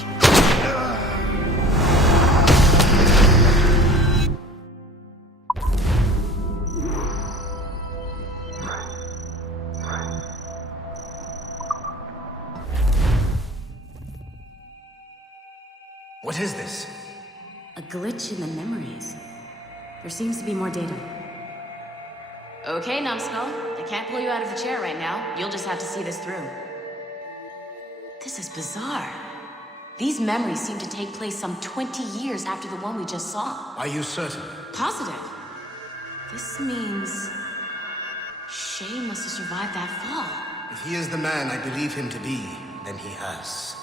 What is this? A glitch in the memories. There seems to be more data. Okay, Numbskull. I can't pull you out of the chair right now. You'll just have to see this through. This is bizarre. These memories seem to take place some 20 years after the one we just saw. Are you certain? Positive. This means... Shay must have survived that fall. If he is the man I believe him to be, then he has.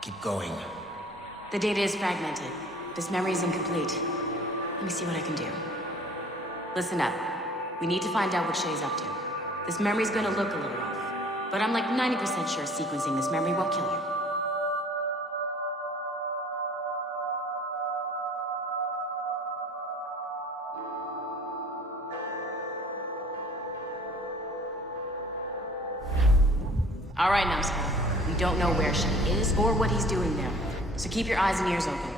Keep going. The data is fragmented. This memory is incomplete. Let me see what I can do. Listen up. We need to find out what Shay's up to. This memory's gonna look a little off, but I'm like 90% sure sequencing this memory won't kill you. All right, Numbskull. We don't know where Shay is or what he's doing there, so keep your eyes and ears open.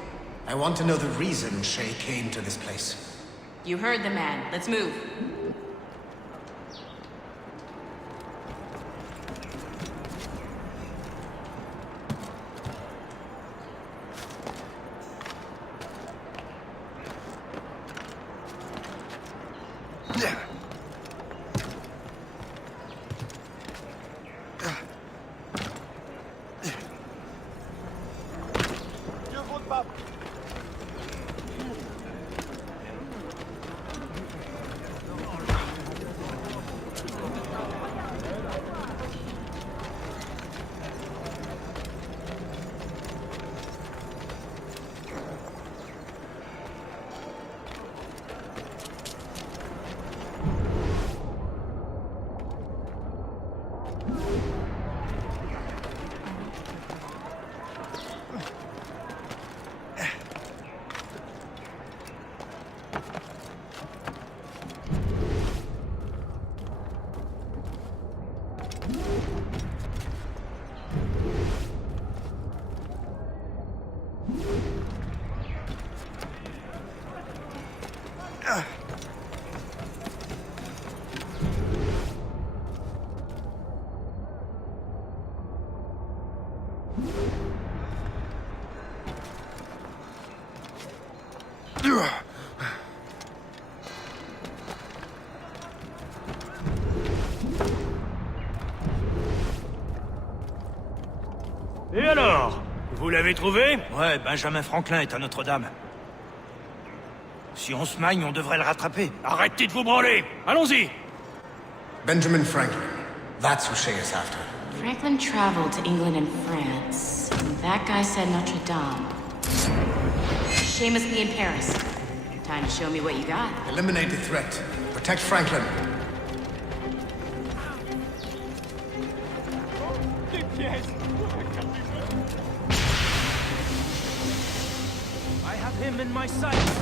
I want to know the reason Shay came to this place. You heard the man. Let's move. Et alors? Vous l'avez trouvé? Ouais, Benjamin Franklin est à Notre-Dame. Si on se magne, on devrait le rattraper. Arrêtez de vous branler! Allons-y! Benjamin Franklin. That's who Shay is after. Franklin traveled to England and France. And that guy said Notre Dame. Shay must be in Paris. Time to show me what you got. Eliminate the threat. Protect Franklin. I have him in my sights.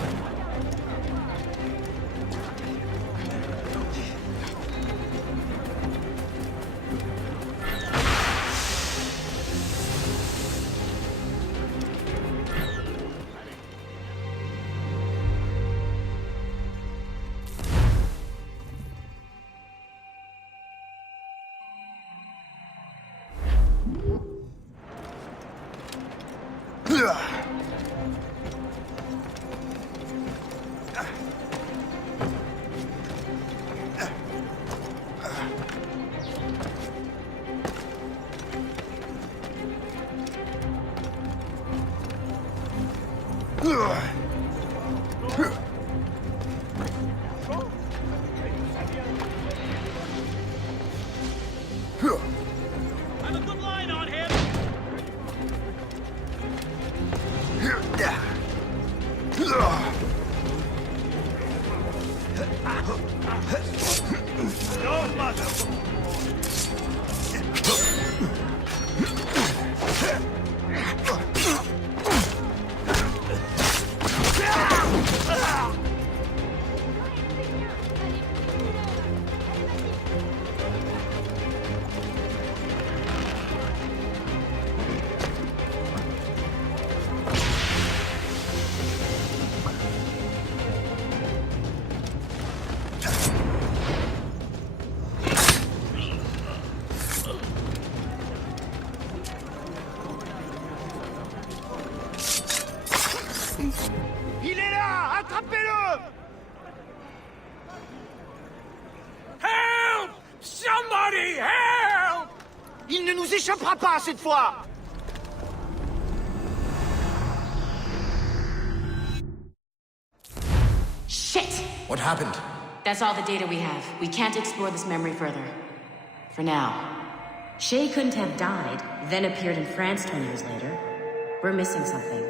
I'm a good line on him. No, mother. Il est là! Attrapez-le! Help! Somebody help! Il ne nous échappera pas cette fois! Shit! What happened? That's all the data we have. We can't explore this memory further. For now. Shay couldn't have died, then appeared in France 20 years later. We're missing something.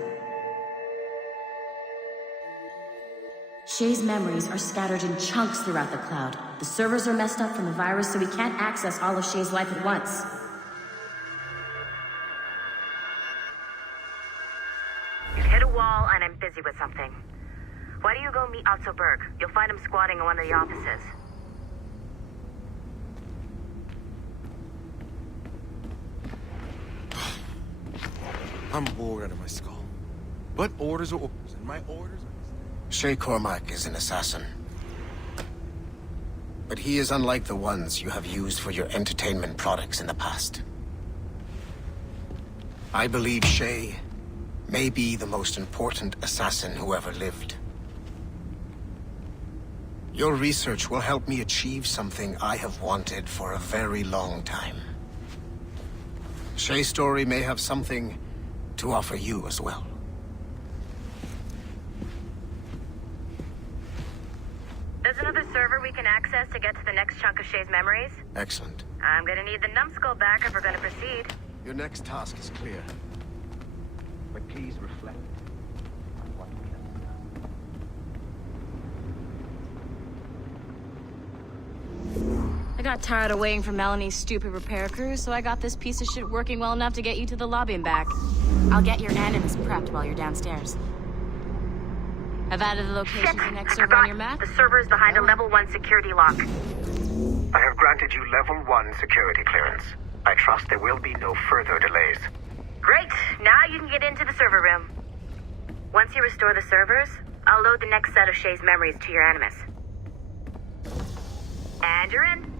Shay's memories are scattered in chunks throughout the cloud. The servers are messed up from the virus, so we can't access all of Shay's life at once. You've hit a wall, and I'm busy with something. Why do you go meet Otto Berg? You'll find him squatting in one of the offices. I'm bored out of my skull. But orders are orders, and my orders are... Shay Cormac is an assassin. But he is unlike the ones you have used for your entertainment products in the past. I believe Shay may be the most important assassin who ever lived. Your research will help me achieve something I have wanted for a very long time. Shay's story may have something to offer you as well. There's another server we can access to get to the next chunk of Shay's memories. Excellent. I'm gonna need the numbskull back if we're gonna proceed. Your next task is clear. But please reflect on what we have done. I got tired of waiting for Melanie's stupid repair crew, so I got this piece of shit working well enough to get you to the lobby and back. I'll get your animus prepped while you're downstairs. I've added the location of the next server on your map. The server is behind a level 1 security lock. I have granted you level 1 security clearance. I trust there will be no further delays. Great! Now you can get into the server room. Once you restore the servers, I'll load the next set of Shay's memories to your animus. And you're in.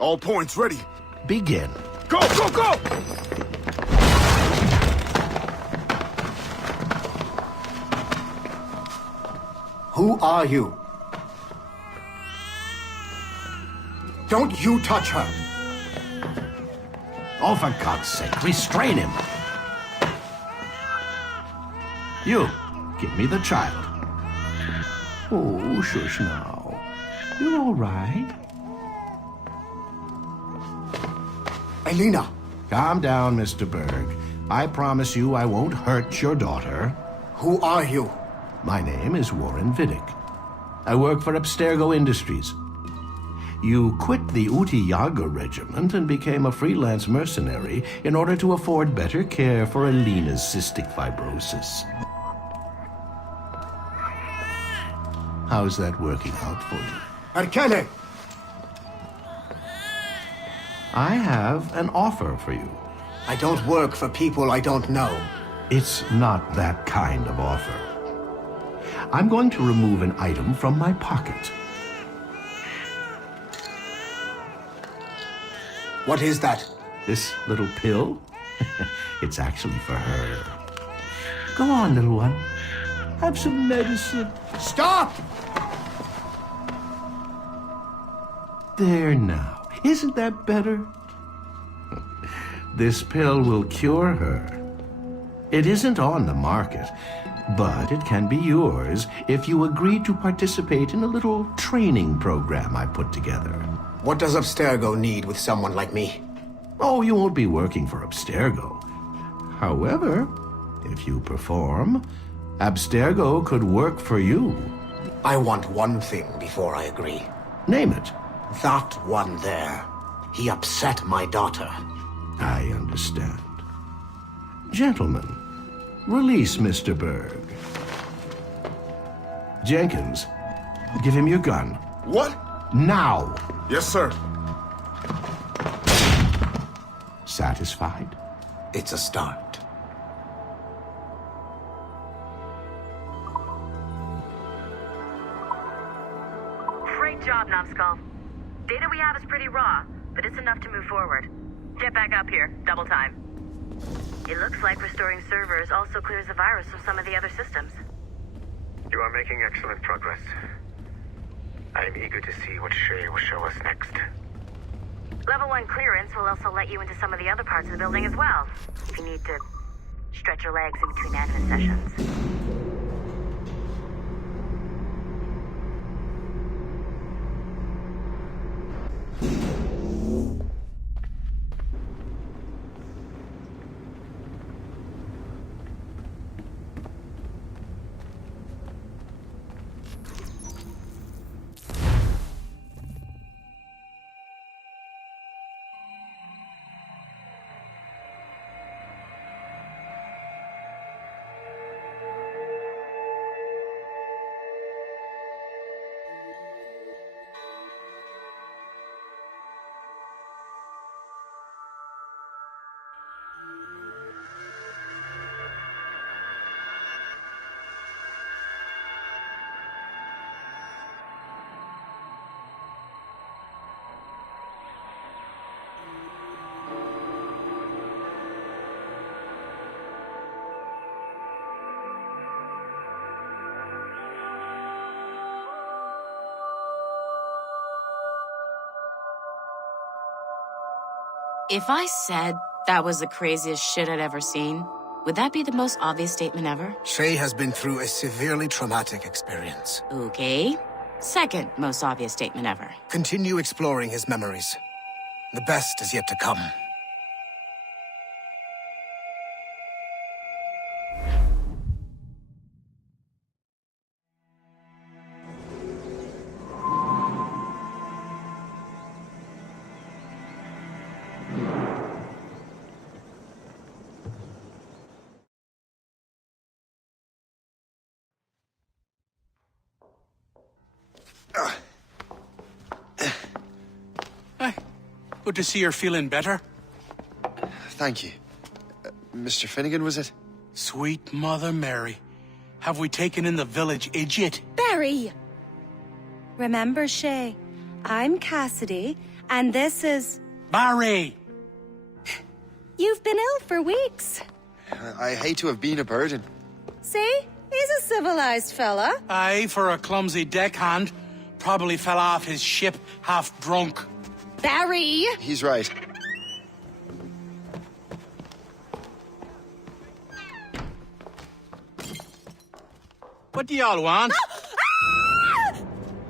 All points ready. Begin. Go, go, go! Who are you? Don't you touch her! Oh, for God's sake, restrain him. You, give me the child. Oh, shush now. You're all right. Elena! Calm down, Mr. Berg. I promise you I won't hurt your daughter. Who are you? My name is Warren Vidic. I work for Abstergo Industries. You quit the Uti Yaga regiment and became a freelance mercenary in order to afford better care for Elena's cystic fibrosis. How's that working out for you? Arkele! I have an offer for you. I don't work for people I don't know. It's not that kind of offer. I'm going to remove an item from my pocket. What is that? This little pill? It's actually for her. Go on, little one. Have some medicine. Stop! There now. Isn't that better? This pill will cure her. It isn't on the market, but it can be yours if you agree to participate in a little training program I put together. What does Abstergo need with someone like me? Oh, you won't be working for Abstergo. However, if you perform, Abstergo could work for you. I want one thing before I agree. Name it. That one there. He upset my daughter. I understand. Gentlemen, release Mr. Berg. Jenkins, give him your gun. What? Now! Yes, sir. Satisfied? It's a start. Great job, Numbskull. Data we have is pretty raw, but it's enough to move forward. Get back up here. Double time. It looks like restoring servers also clears the virus from some of the other systems. You are making excellent progress. I am eager to see what Shay will show us next. Level 1 clearance will also let you into some of the other parts of the building as well, if you need to stretch your legs in between admin sessions. If I said that was the craziest shit I'd ever seen, would that be the most obvious statement ever? Shay has been through a severely traumatic experience. Okay. Second most obvious statement ever. Continue exploring his memories. The best is yet to come. Good to see you're feeling better. Thank you. Mr. Finnegan, was it? Sweet Mother Mary. Have we taken in the village idiot? Barry! Remember, Shay, I'm Cassidy, And this is... Barry! You've been ill for weeks. I hate to have been a burden. See? He's a civilized fella. Aye, for a clumsy deckhand. Probably fell off his ship half drunk. Barry! He's right. What do y'all want?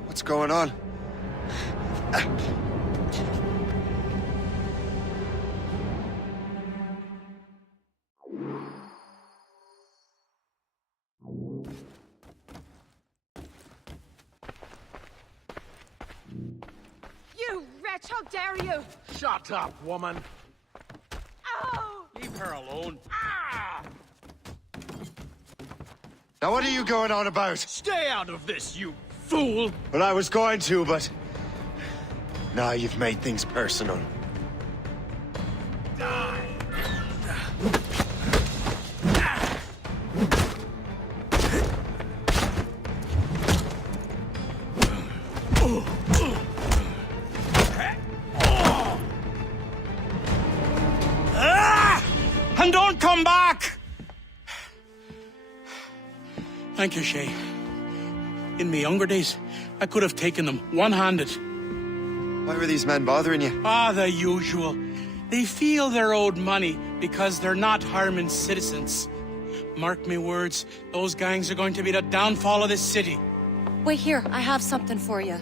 What's going on? You wretch, how dare you! Shut up, woman. Ow! Leave her alone. Now what are you going on about? Stay out of this, you fool! Well, I was going to, but... Now you've made things personal. Die! And don't come back! Thank you, Shay. In my younger days, I could have taken them one-handed. Why were these men bothering you? Ah, the usual. They feel they're owed money because they're not harming citizens. Mark me words, those gangs are going to be the downfall of this city. Wait here, I have something for you.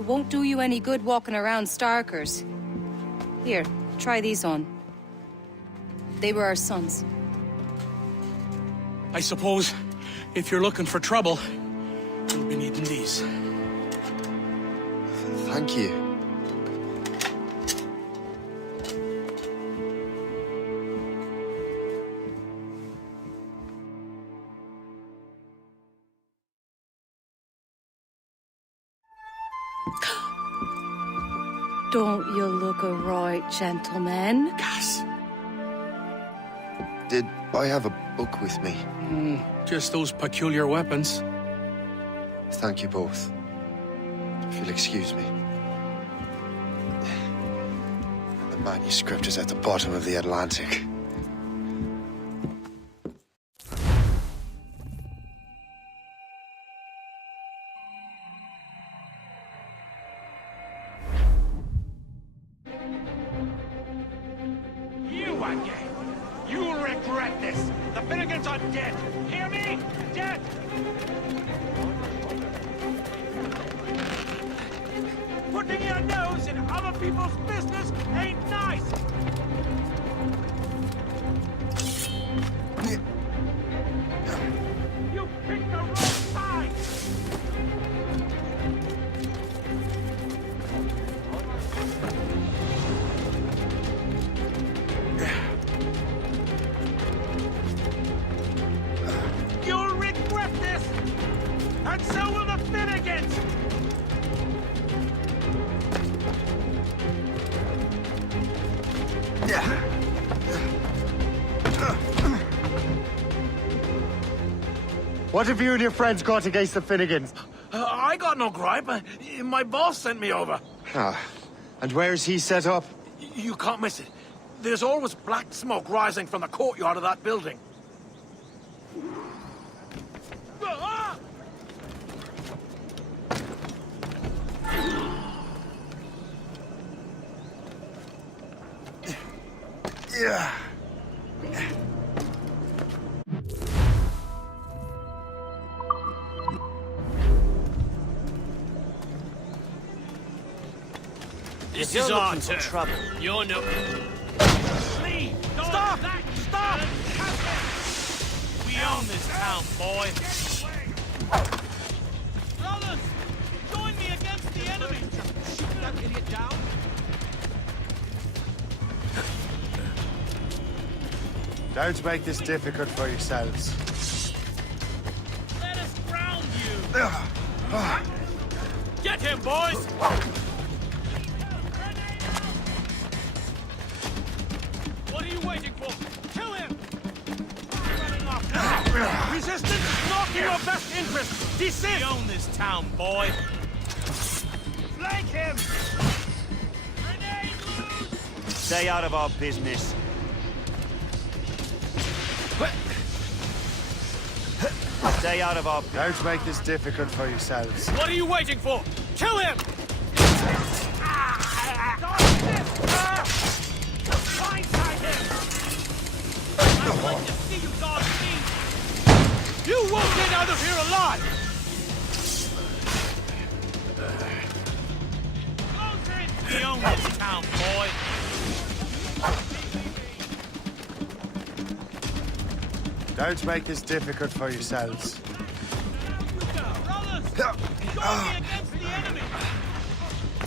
It won't do you any good walking around Starkers. Here, try these on. They were our sons. I suppose, if you're looking for trouble, you'll be needing these. Thank you. Don't you look a right gentleman? Gas. Did I have a book with me? Just those peculiar weapons. Thank you both. If you'll excuse me. The manuscript is at the bottom of the Atlantic. You again! You'll regret this! The Finnegans are dead! Hear me? Dead! Putting your nose in other people's business ain't nice! You picked the wrong side! You'll regret this! And so will the Finnegans! What have you and your friends got against the Finnegans? I got no gripe. My boss sent me over. Ah, and where's he set up? You can't miss it. There's always black smoke rising from the courtyard of that building. Yeah. This If is you're our looking for turn. trouble, You're no... Lee! Stop! Stop! We own this town, boy. Brothers! Join me against the enemy! Shoot that idiot down! Don't make this difficult for yourselves. Let us ground you! Get him, boys! What are you waiting for? Kill him! Running off Resistance is not in your best interest! Desist! We own this town, boy! Flank him! Stay out of our business. Stay out of our... Don't make this difficult for yourselves. What are you waiting for? Kill him! Blindside him! I'd like to see you dogs eat! You won't get out of here alive! We own this town, boy! Don't make this difficult for yourselves. Brothers! Join me against the enemy!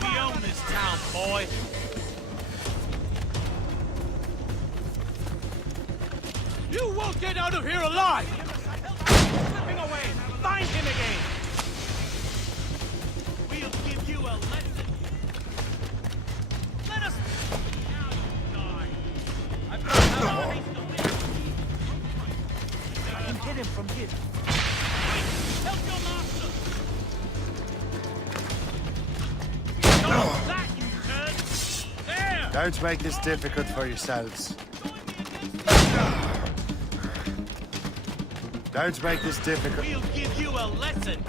We own this town, boy! You won't get out of here alive! Slipping away! Find him again! We'll give you a lesson! Let us... Now you die! I've got a race to win! I can hit him from here. Help your master! That, you turd! There! Don't make this difficult for yourselves. Don't make this difficult. We'll give you a lesson!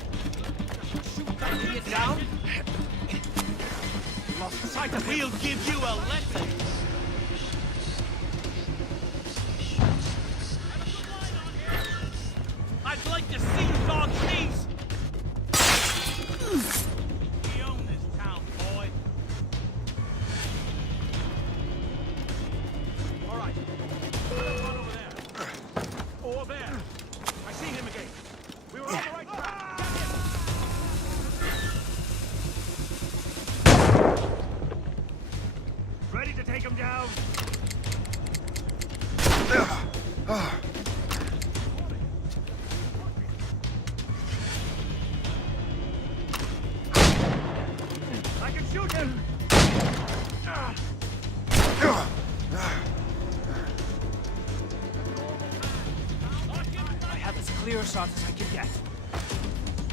Get down! Lost sight of him. We'll give you a lesson! I'd like to see you dogs sneeze! We own this town, boy! All right. One over there. Or there. I see him again. We were on the right track. Ready to take him down? I can shoot him! I have as clear a shot as I can get.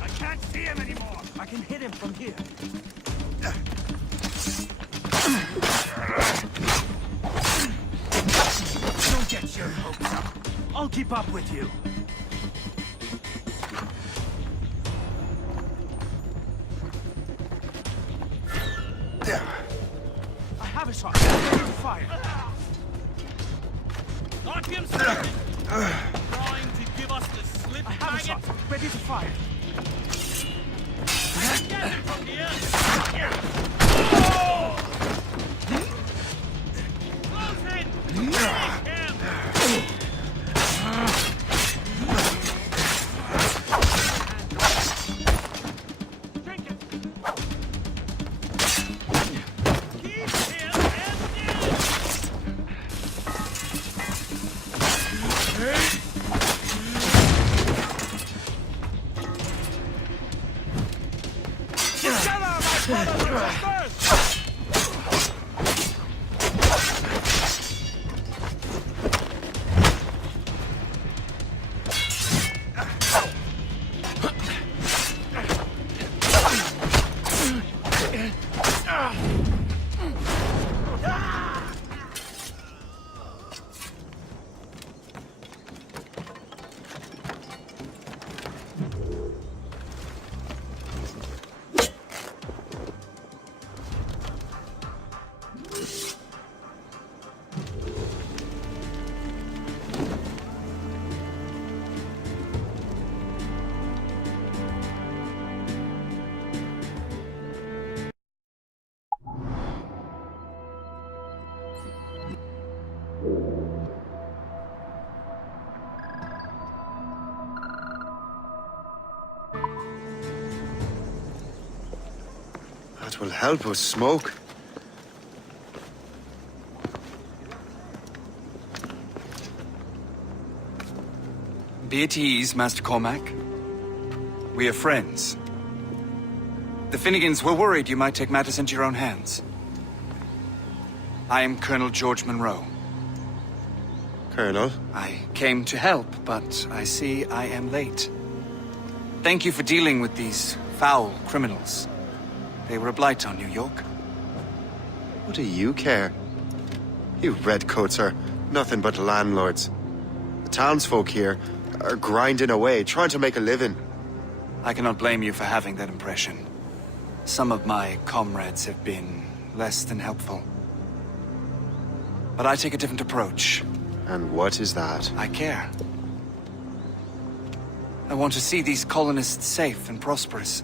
I can't see him anymore! I can hit him from here. Don't get your hopes up. I'll keep up with you. I have a shot. Fire. Knock him second! Trying to give us the slip, I have a shot. Ready to fire. I can get him from here! Close in! Take him! Drink it. Keep him empty! Together, my brothers and sisters! That will help us smoke. Be at ease, Master Cormac. We are friends. The Finnegans were worried you might take matters into your own hands. I am Colonel George Monroe. Colonel? I came to help, but I see I am late. Thank you for dealing with these foul criminals. They were a blight on New York. What do you care? You redcoats are nothing but landlords. The townsfolk here are grinding away, trying to make a living. I cannot blame you for having that impression. Some of my comrades have been less than helpful. But I take a different approach. And what is that? I care. I want to see these colonists safe and prosperous.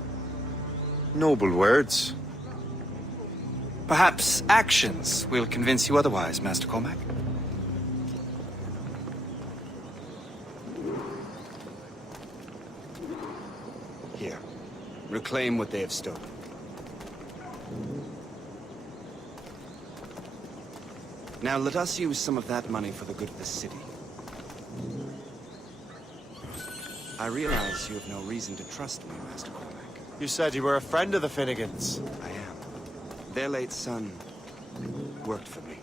Noble words. Perhaps actions will convince you otherwise, Master Cormac. Here. Reclaim what they have stolen. Now let us use some of that money for the good of the city. I realize you have no reason to trust me, Master Cormac. You said you were a friend of the Finnegans. I am. Their late son worked for me.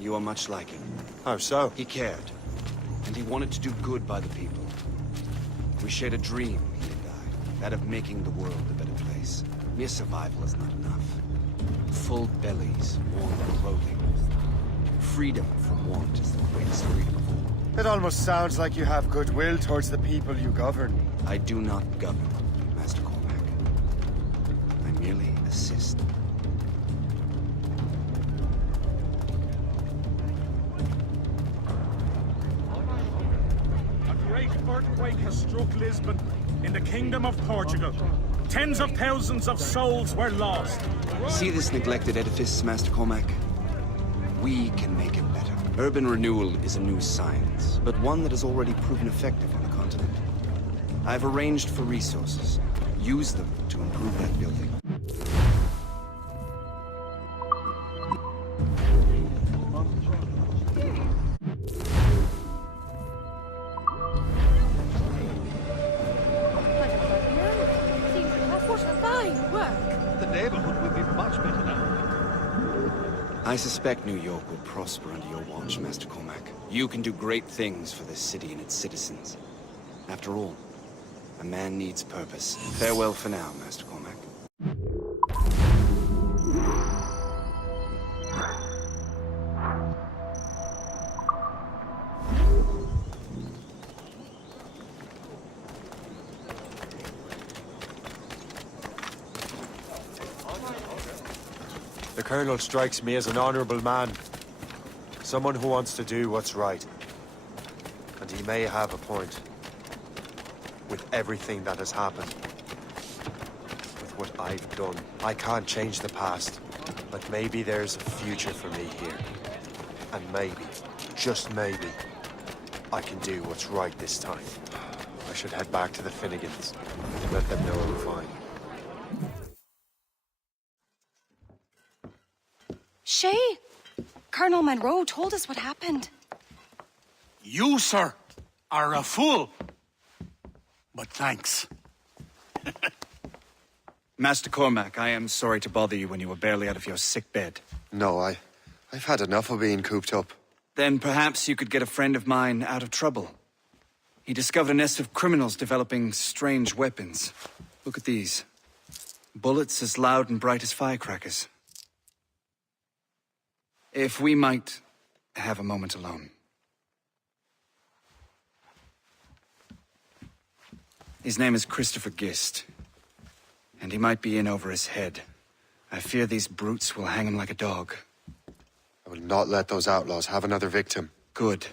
You are much like him. How so? He cared, and he wanted to do good by the people. We shared a dream, he and I, that of making the world a better place. Mere survival is not enough. Full bellies, warm clothing. Freedom from want is the greatest freedom of all. It almost sounds like you have goodwill towards the people you govern. I do not govern, Master Cormac. I merely assist. A great earthquake has struck Lisbon, in the Kingdom of Portugal. Tens of thousands of souls were lost. See this neglected edifice, Master Cormac? We can make it better. Urban renewal is a new science, but one that has already proven effective on the continent. I've arranged for resources. Use them to improve that building. I suspect New York will prosper under your watch, Master Cormac. You can do great things for this city and its citizens. After all, a man needs purpose. Farewell for now, Master Cormac. The Colonel strikes me as an honorable man. Someone who wants to do what's right. And he may have a point. With everything that has happened. With what I've done. I can't change the past. But maybe there's a future for me here. And maybe, just maybe, I can do what's right this time. I should head back to the Finnegans. Let them know I'm fine. Shay, Colonel Monroe told us what happened. You, sir, are a fool. But thanks. Master Cormac, I am sorry to bother you when you were barely out of your sick bed. No, I've had enough of being cooped up. Then perhaps you could get a friend of mine out of trouble. He discovered a nest of criminals developing strange weapons. Look at these. Bullets as loud and bright as firecrackers. If we might have a moment alone. His name is Christopher Gist, and he might be in over his head. I fear these brutes will hang him like a dog. I will not let those outlaws have another victim. Good.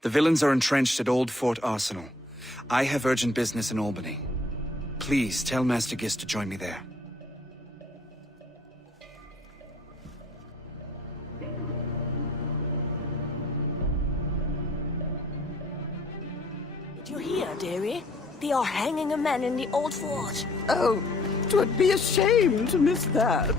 The villains are entrenched at Old Fort Arsenal. I have urgent business in Albany. Please tell Master Gist to join me there. Did you hear, dearie? They are hanging a man in the old fort. Oh, 'twould be a shame to miss that.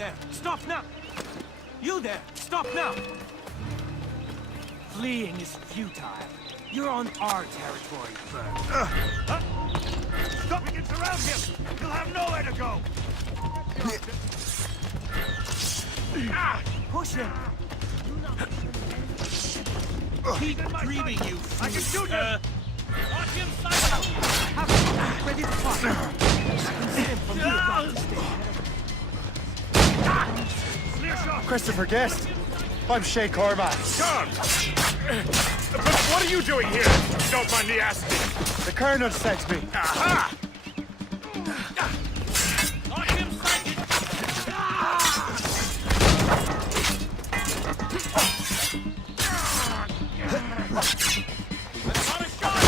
there! Stop now! You there! Stop now! Fleeing is futile. You're on our territory, Bird. Stop! We can surround him! He'll have nowhere to go! Push him! Keep dreaming, you fool! I can shoot him! Watch him side! Ready to fire! I can see him from here across the stage. Clear shot! Christopher Guest. I'm Shay Cormac. Guards! But what are you doing here? Don't mind me asking. The Colonel sent me. Aha! Watch him sighted! Not a shot!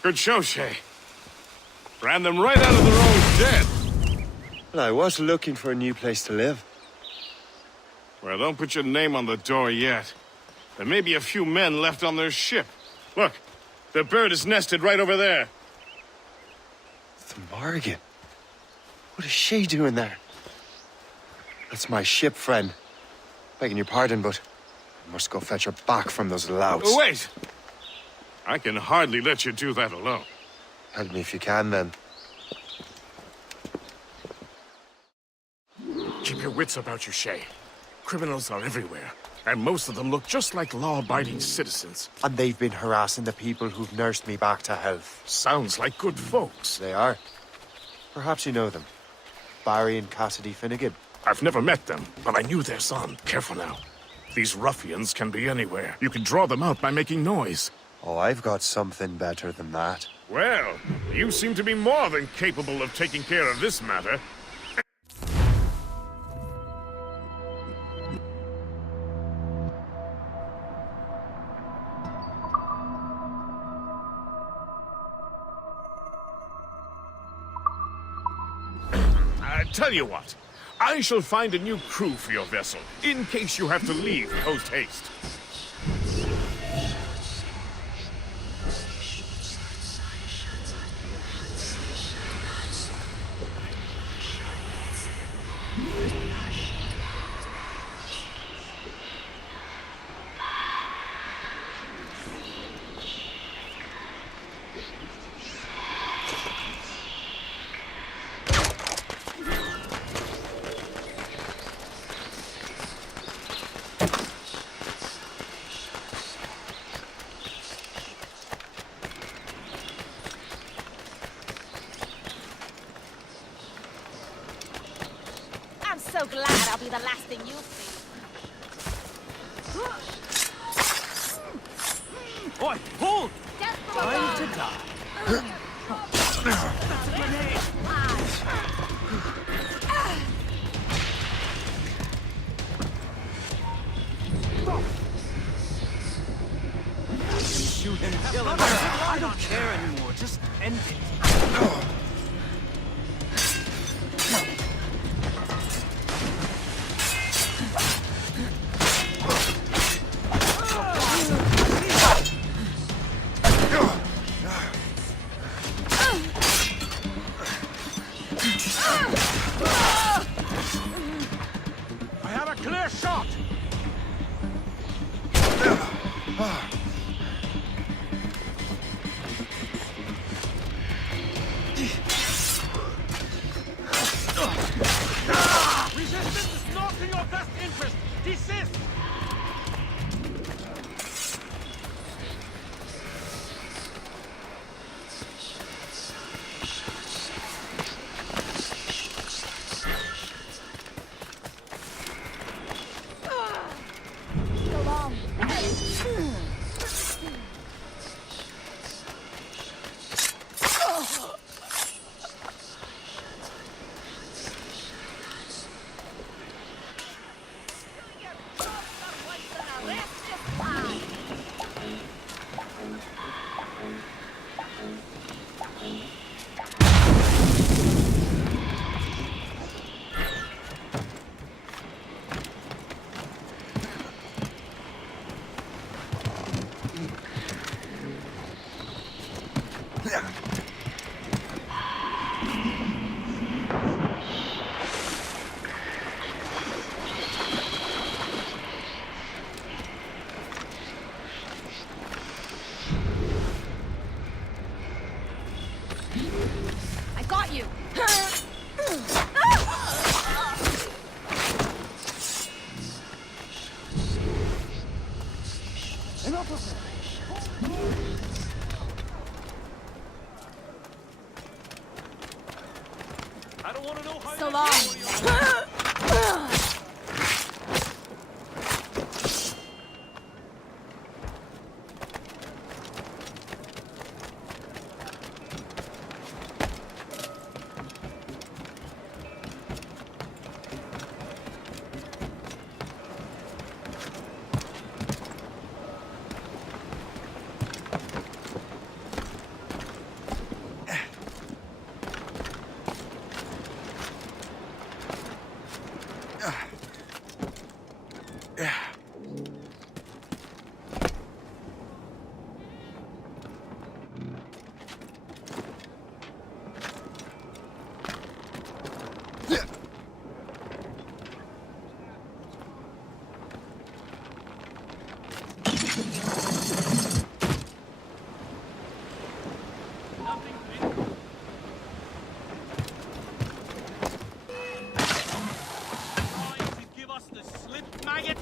Good show, Shay. Ran them right out of their own den. Well, I was looking for a new place to live. Well, don't put your name on the door yet. There may be a few men left on their ship. Look, the bird is nested right over there. The Morrigan. What is she doing there? That's my ship, friend. Begging your pardon, but I must go fetch her back from those louts. Wait! I can hardly let you do that alone. Help me if you can, then. Keep your wits about you, Shay. Criminals are everywhere, and most of them look just like law-abiding citizens. And they've been harassing the people who've nursed me back to health. Sounds like good folks. They are. Perhaps you know them. Barry and Cassidy Finnegan. I've never met them, but I knew their son. Careful now. These ruffians can be anywhere. You can draw them out by making noise. Oh, I've got something better than that. Well, you seem to be more than capable of taking care of this matter. Tell you what, I shall find a new crew for your vessel, in case you have to leave post-haste. I'm so glad I'll be the last thing you'll see. Oi, hold! Just Time to die. That's a grenade! Shoot and kill him. I don't care anymore. Just end it. I have a clear shot! Resistance is not in your best interest! Desist! Go on. got you! I don't want to know how So long. give us the slip, maggot?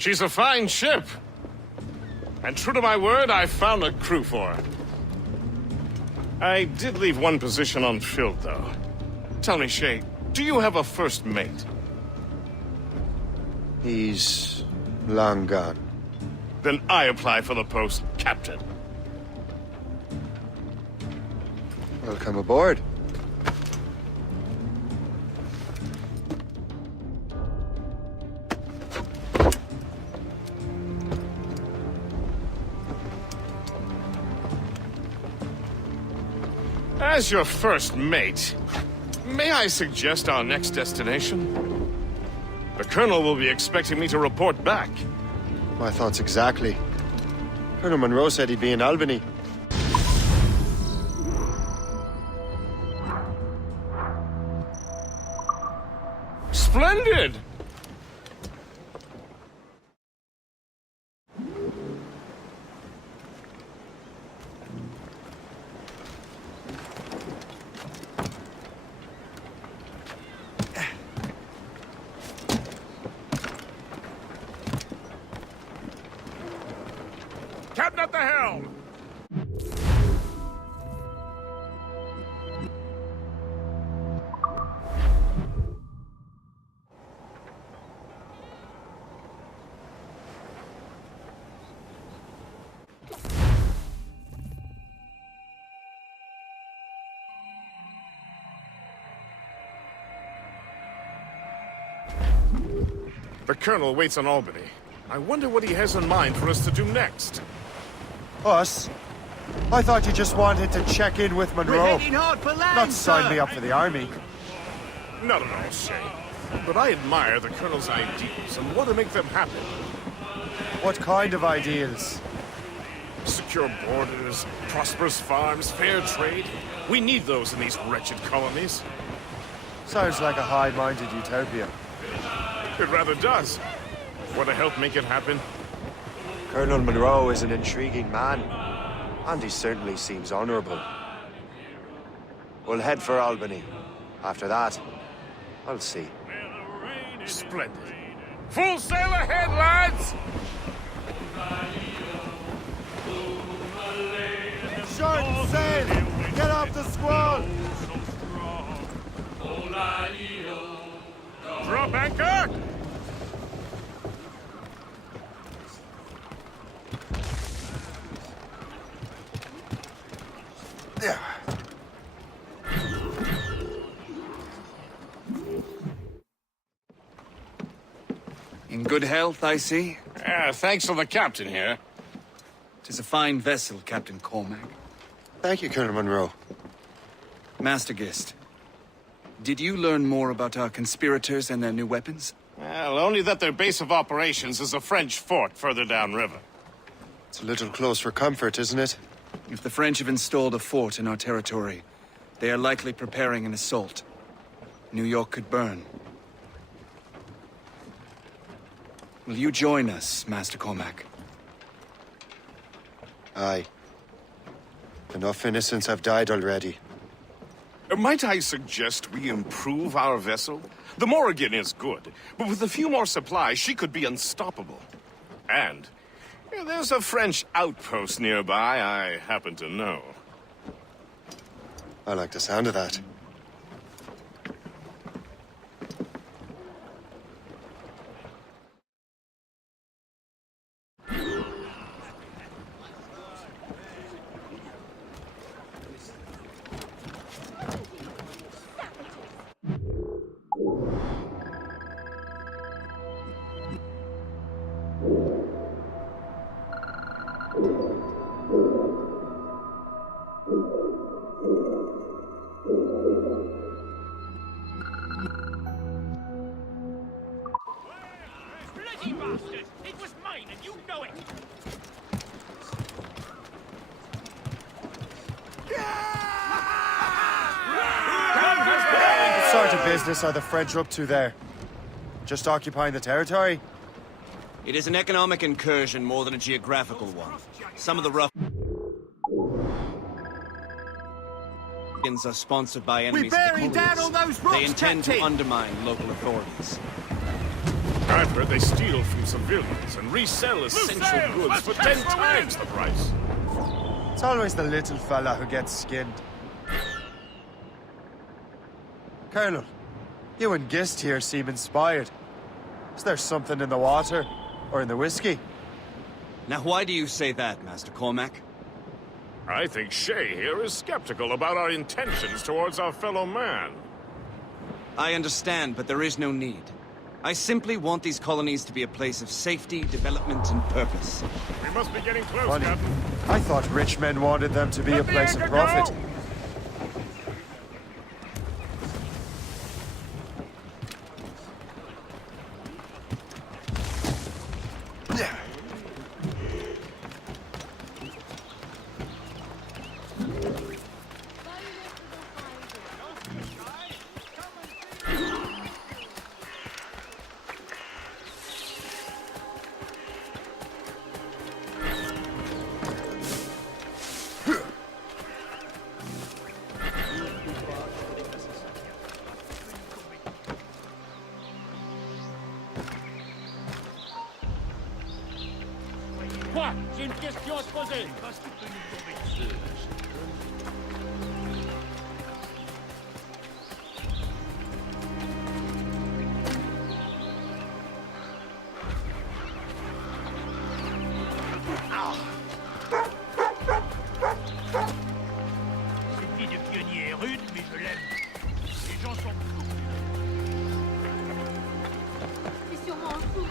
She's a fine ship. And true to my word, I found a crew for her. I did leave one position unfilled, though. Tell me, Shay, do you have a first mate? He's long gone. Then I apply for the post, Captain. Welcome aboard. As your first mate, may I suggest our next destination? The Colonel will be expecting me to report back. My thoughts exactly. Colonel Monroe said he'd be in Albany. Splendid! Captain at the helm! The Colonel waits on Albany. I wonder what he has in mind for us to do next. Us? I thought you just wanted to check in with Monroe. We're heading hard for land, not sign sir. me up for the army. Not at all, Shay. But I admire the Colonel's ideals and want to make them happen. What kind of ideals? Secure secure borders, prosperous farms, fair trade. We need those in these wretched colonies. Sounds like a high-minded utopia. It rather does. Want to help make it happen? Colonel Monroe is an intriguing man, and he certainly seems honorable. We'll head for Albany. After that, I'll see. Splendid. Full sail ahead, lads! Short sail! Get off the squall! Drop anchor! Yeah. In good health, I see. Thanks to the captain here. 'Tis a fine vessel, Captain Cormac. Thank you, Colonel Monroe. Master Gist, did you learn more about our conspirators and their new weapons? Well, only that their base of operations is a French fort further downriver. It's a little close for comfort, isn't it? If the French have installed a fort in our territory, they are likely preparing an assault. New York could burn. Will you join us, Master Cormac? Aye. Enough innocents have died already. Might I suggest we improve our vessel? The Morrigan is good, but with a few more supplies, she could be unstoppable. And there's a French outpost nearby I happen to know. I like the sound of that. Bloody bastard! It was mine, and you know it! What sort of business are the French up to there? Just occupying the territory? It is an economic incursion more than a geographical one. Some of the ruffians are sponsored by enemies of the colonies. down all those rocks, They intend to Captain! undermine local authorities. I've heard they steal from civilians and resell essential goods for 10 times the price. It's always the little fella who gets skinned. Colonel, you and Gist here seem inspired. Is there something in the water? Or in the whiskey? Now why do you say that, Master Cormac? I think Shay here is skeptical about our intentions towards our fellow man. I understand, but there is no need. I simply want these colonies to be a place of safety, development, and purpose. We must be getting close, Funny. Captain. I thought rich men wanted them to be a place of profit. Quoi? J'ai une question à te poser. Cette fille de pionnier est rude, mais je l'aime. Les gens sont fous. C'est sûrement un fou.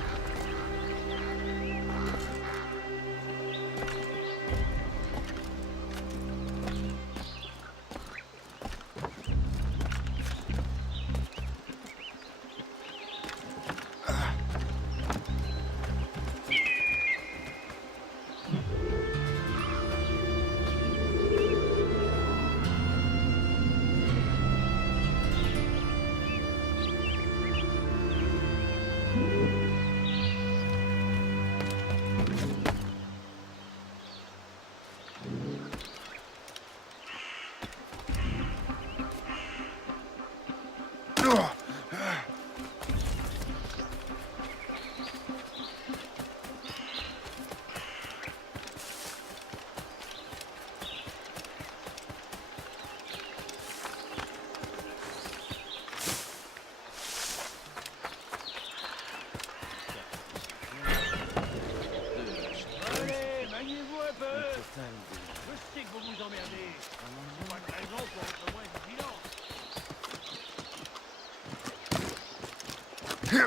Vous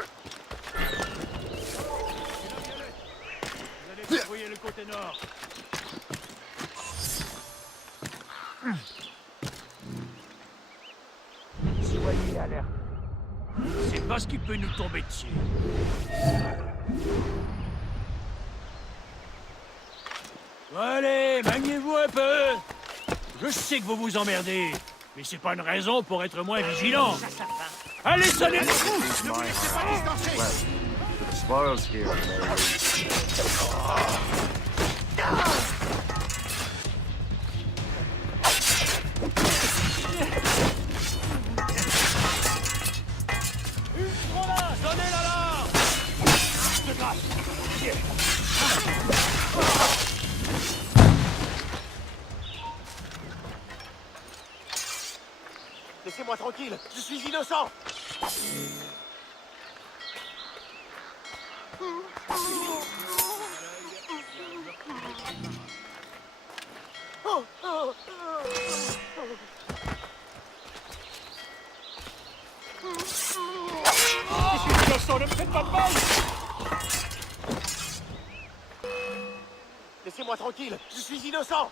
allez débrouiller le côté nord. Soyez alerte. C'est pas ce qui peut nous tomber dessus. Allez, maniez-vous un peu. Je sais que vous vous emmerdez, mais c'est pas une raison pour être moins vigilant. Allez, sonnez les coups. Ne vous laissez pas distancer. The spoils here. Donnez l'alarme! De grâce! Laissez-moi tranquille, je suis innocent. Je suis innocent, ne me faites pas de mal! Laissez-moi tranquille, je suis innocent.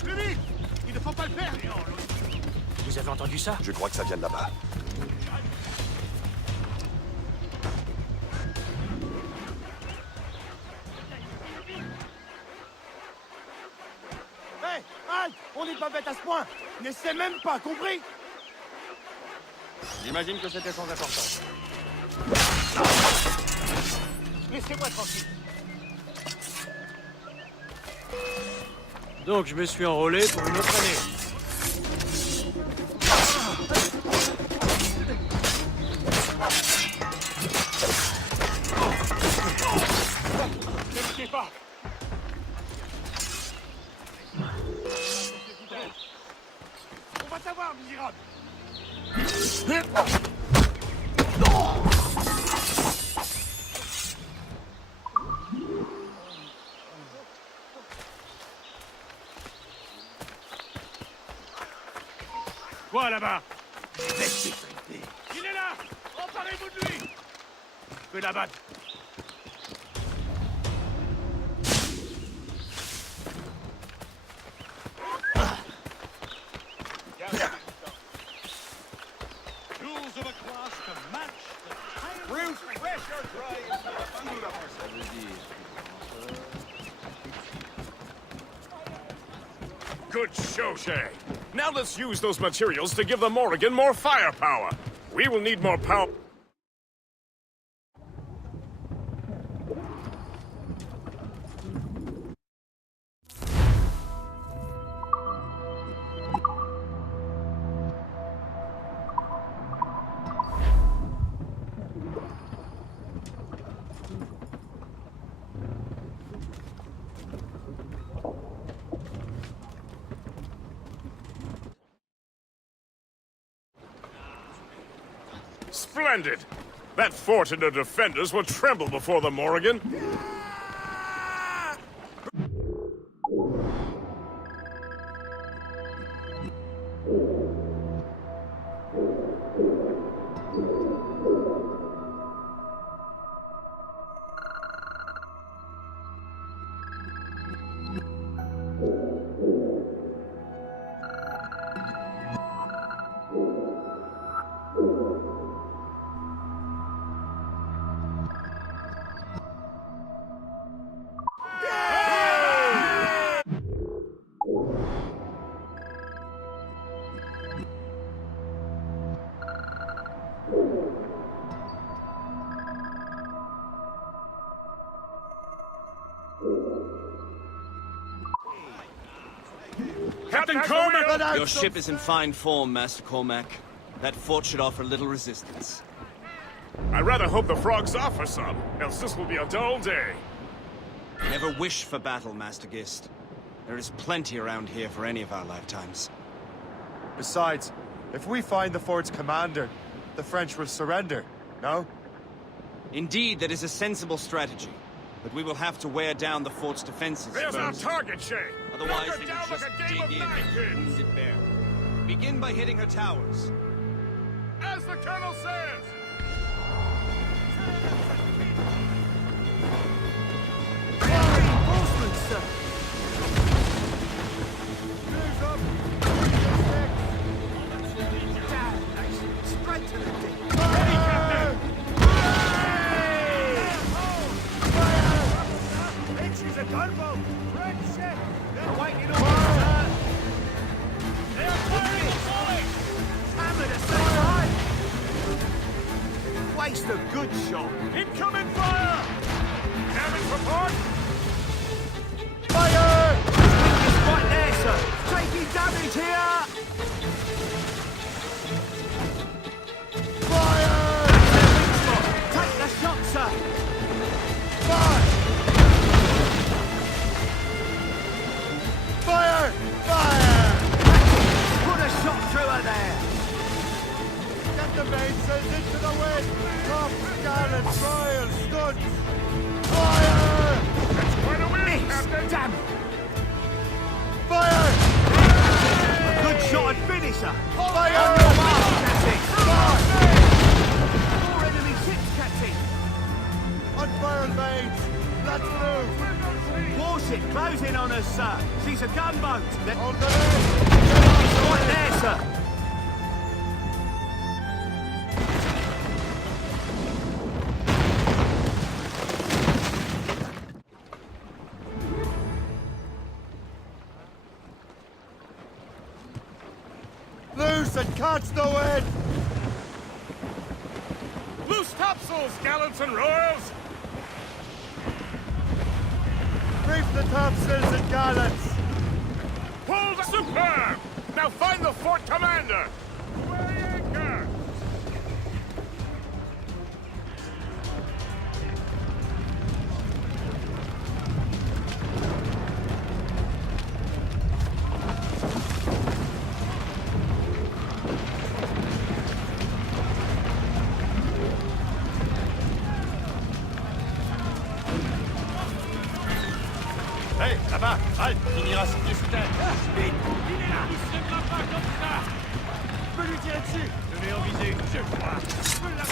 Plus vite! Il ne faut pas le faire! Vous avez entendu ça? Je crois que ça vient de là-bas. Hé, hey, on n'est pas bête à ce point. N'essaie même pas, compris? J'imagine que c'était sans importance. Laissez-moi tranquille. Donc je me suis enrôlé pour une autre année. Ne me tuez pas! On va t'avoir, misérable. Quoi là-bas? Il est là. Emparez-vous de lui. Je peux l'abattre. Good show, Shay. Now let's use those materials to give the Morrigan more firepower. We will need more power. Splendid! That fort and the defenders will tremble before the Morrigan. Captain Cormac! Your ship is in fine form, Master Cormac. That fort should offer little resistance. I rather hope the frogs offer some, else this will be a dull day. Never wish for battle, Master Gist. There is plenty around here for any of our lifetimes. Besides, if we find the fort's commander, the French will surrender, no? Indeed, that is a sensible strategy. But we will have to wear down the fort's defenses There's first. our target, Shay! Otherwise, Knock her they down will just like a game dig of in and nine-pins. wound it bare. Begin by hitting her towers. As the Colonel says! Reinforcements, sir! Move up! Straight to the deep! Ready, Captain! Bitch is a gunboat! Red ship! They're waiting orders, sir! They are firing! Hammer to side! Waste a good shot! Incoming fire! Damage report! Fire! Wing is right there, sir! Taking damage here! Fire! Take the shot, sir! Fire! Fire! Fire! Put a shot through her there! Get the mainsails into the wind! Top, gallant, royal, studs! Fire! That's quite a win, Captain! Damn it! Fire! A good shot and finisher! Fire! On your mark, Captain! Fire! 4 enemy ships, Captain! Unfurl mains! Let's move! Warship closing on us, sir! She's a gunboat! On the left! She's right there, sir! Loose and catch the wind! Loose topsails, gallants and royals! Reef the topsails and gallants! Pull the superb! Now find the fort commander! Weigh anchor! Hé, là-bas, halte, il ira se disputer. Vite, il est là. Il se lèvera pas comme ça. Je peux lui tirer dessus. Je vais en viser, je crois. Je peux la...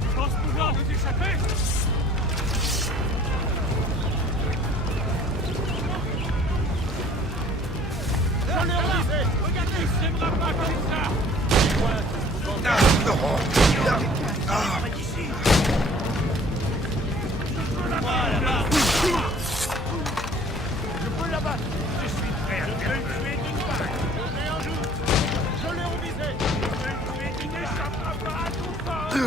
Tu penses pouvoir nous échapper? J'en ai en visé. Regardez, il se lèvera pas comme ça. Près d'ici. Je peux la là-bas. Là-bas. Je suis prêt à le tuer d'une balle. Je l'ai en joue. Je l'ai en visé. Je vais le tuer, il n'échappera pas à tout fort. Tu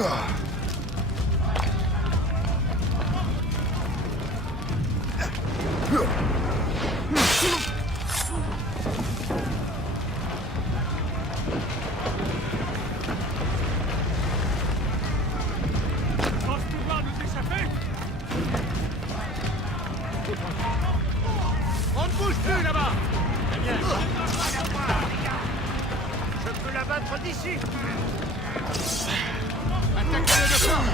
penses pouvoir nous échapper? On ne bouge plus là-bas! Très bien. Je peux la battre d'ici! Attaquez-le de fort!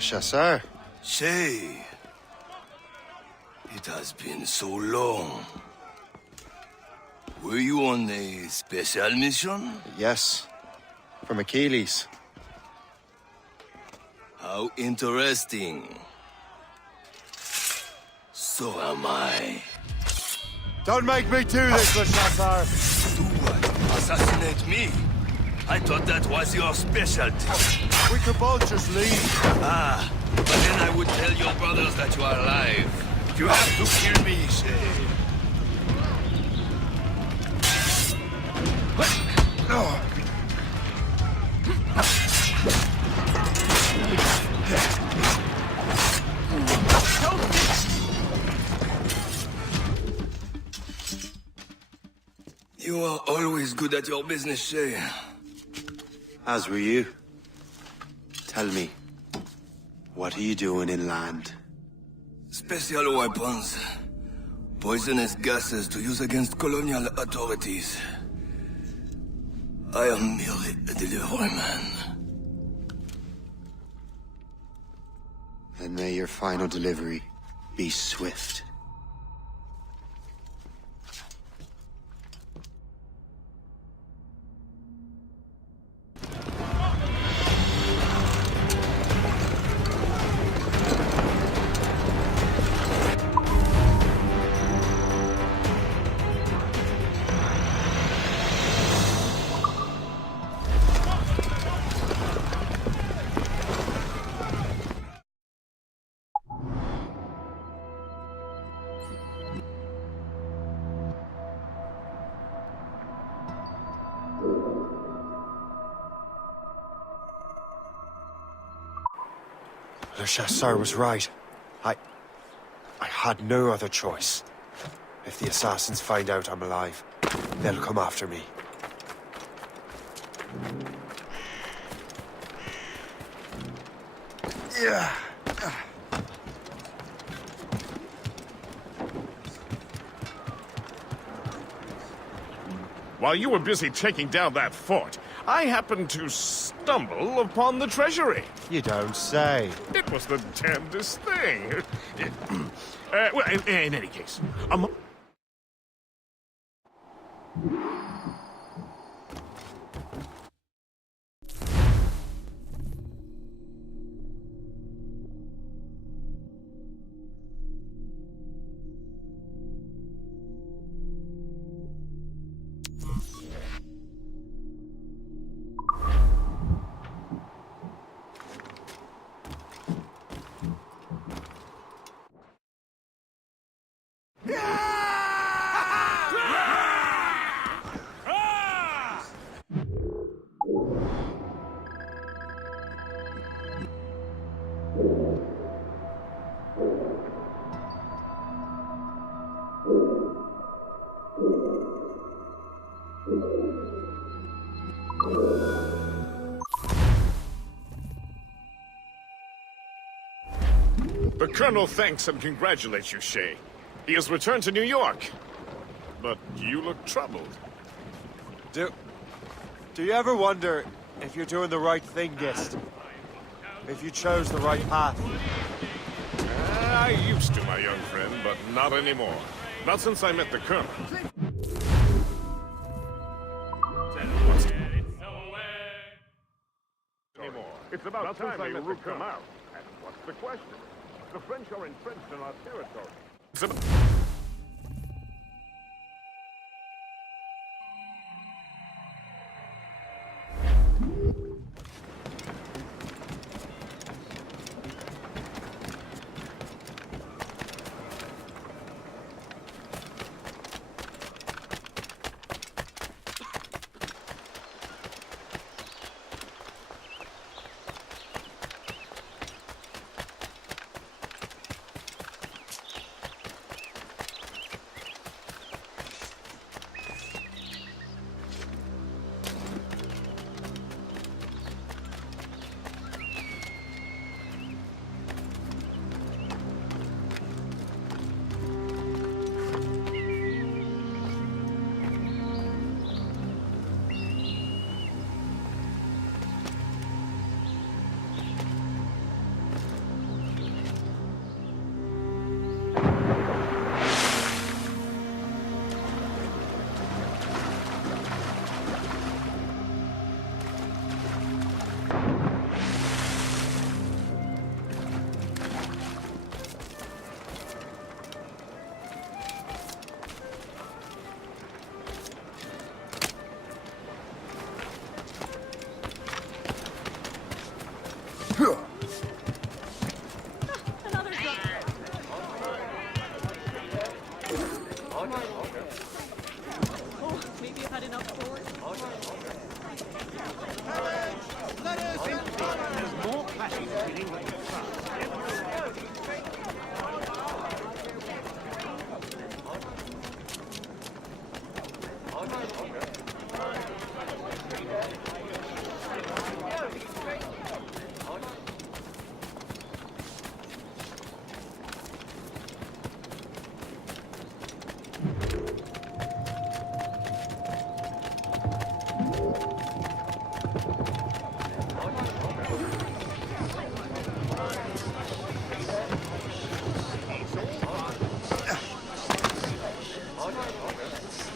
Chasseur? Shay, it has been so long. Were you on a special mission? Yes, from Achilles. How interesting. So am I. Don't make me do this, Le Chasseur! Do what? Assassinate me? I thought that was your specialty. We could both just leave. Ah, but then I would tell your brothers that you are alive. You have to kill me, Shay. You are always good at your business, Shay. As were you. Tell me, what are you doing inland? Special weapons. Poisonous gases to use against colonial authorities. I am merely a delivery man. Then may your final delivery be swift. Le Chasseur was right. I had no other choice. If the assassins find out I'm alive, they'll come after me. Yeah. While you were busy taking down that fort, I happened to stumble upon the treasury. You don't say. It was the damnedest thing. Well, in any case, the Colonel thanks and congratulates you, Shay. He has returned to New York. But you look troubled. Do you ever wonder if you're doing the right thing, Gist? If you chose the right path? I used to, my young friend, but not anymore. Not since I met the Colonel. It's about time they root them out. And what's the question? The French are entrenched in our territory. It's about...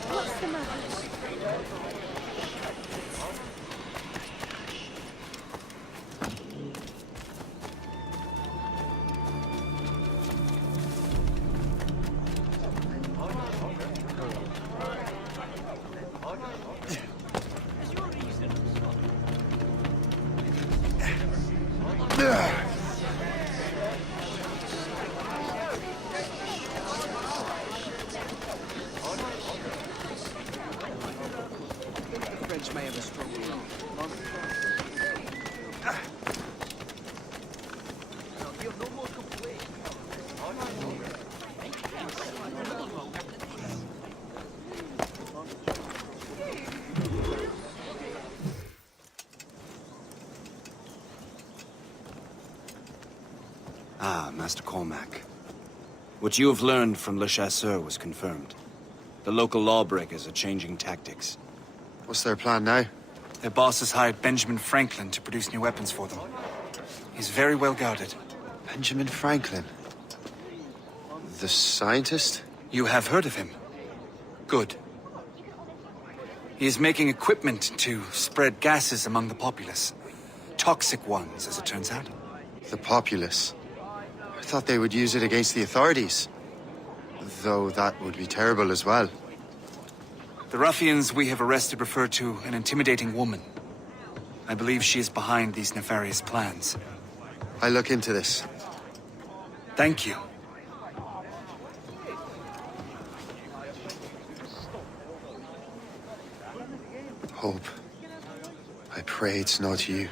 What's the matter? The French may have a strong will. Ah, Master Cormac. What you have learned from Le Chasseur was confirmed. The local lawbreakers are changing tactics. What's their plan now? Their boss has hired Benjamin Franklin to produce new weapons for them. He's very well guarded. Benjamin Franklin? The scientist? You have heard of him? Good. He is making equipment to spread gases among the populace. Toxic ones, as it turns out. The populace? I thought they would use it against the authorities. Though that would be terrible as well. The ruffians we have arrested refer to an intimidating woman. I believe she is behind these nefarious plans. I'll look into this. Thank you. Hope. I pray it's not you.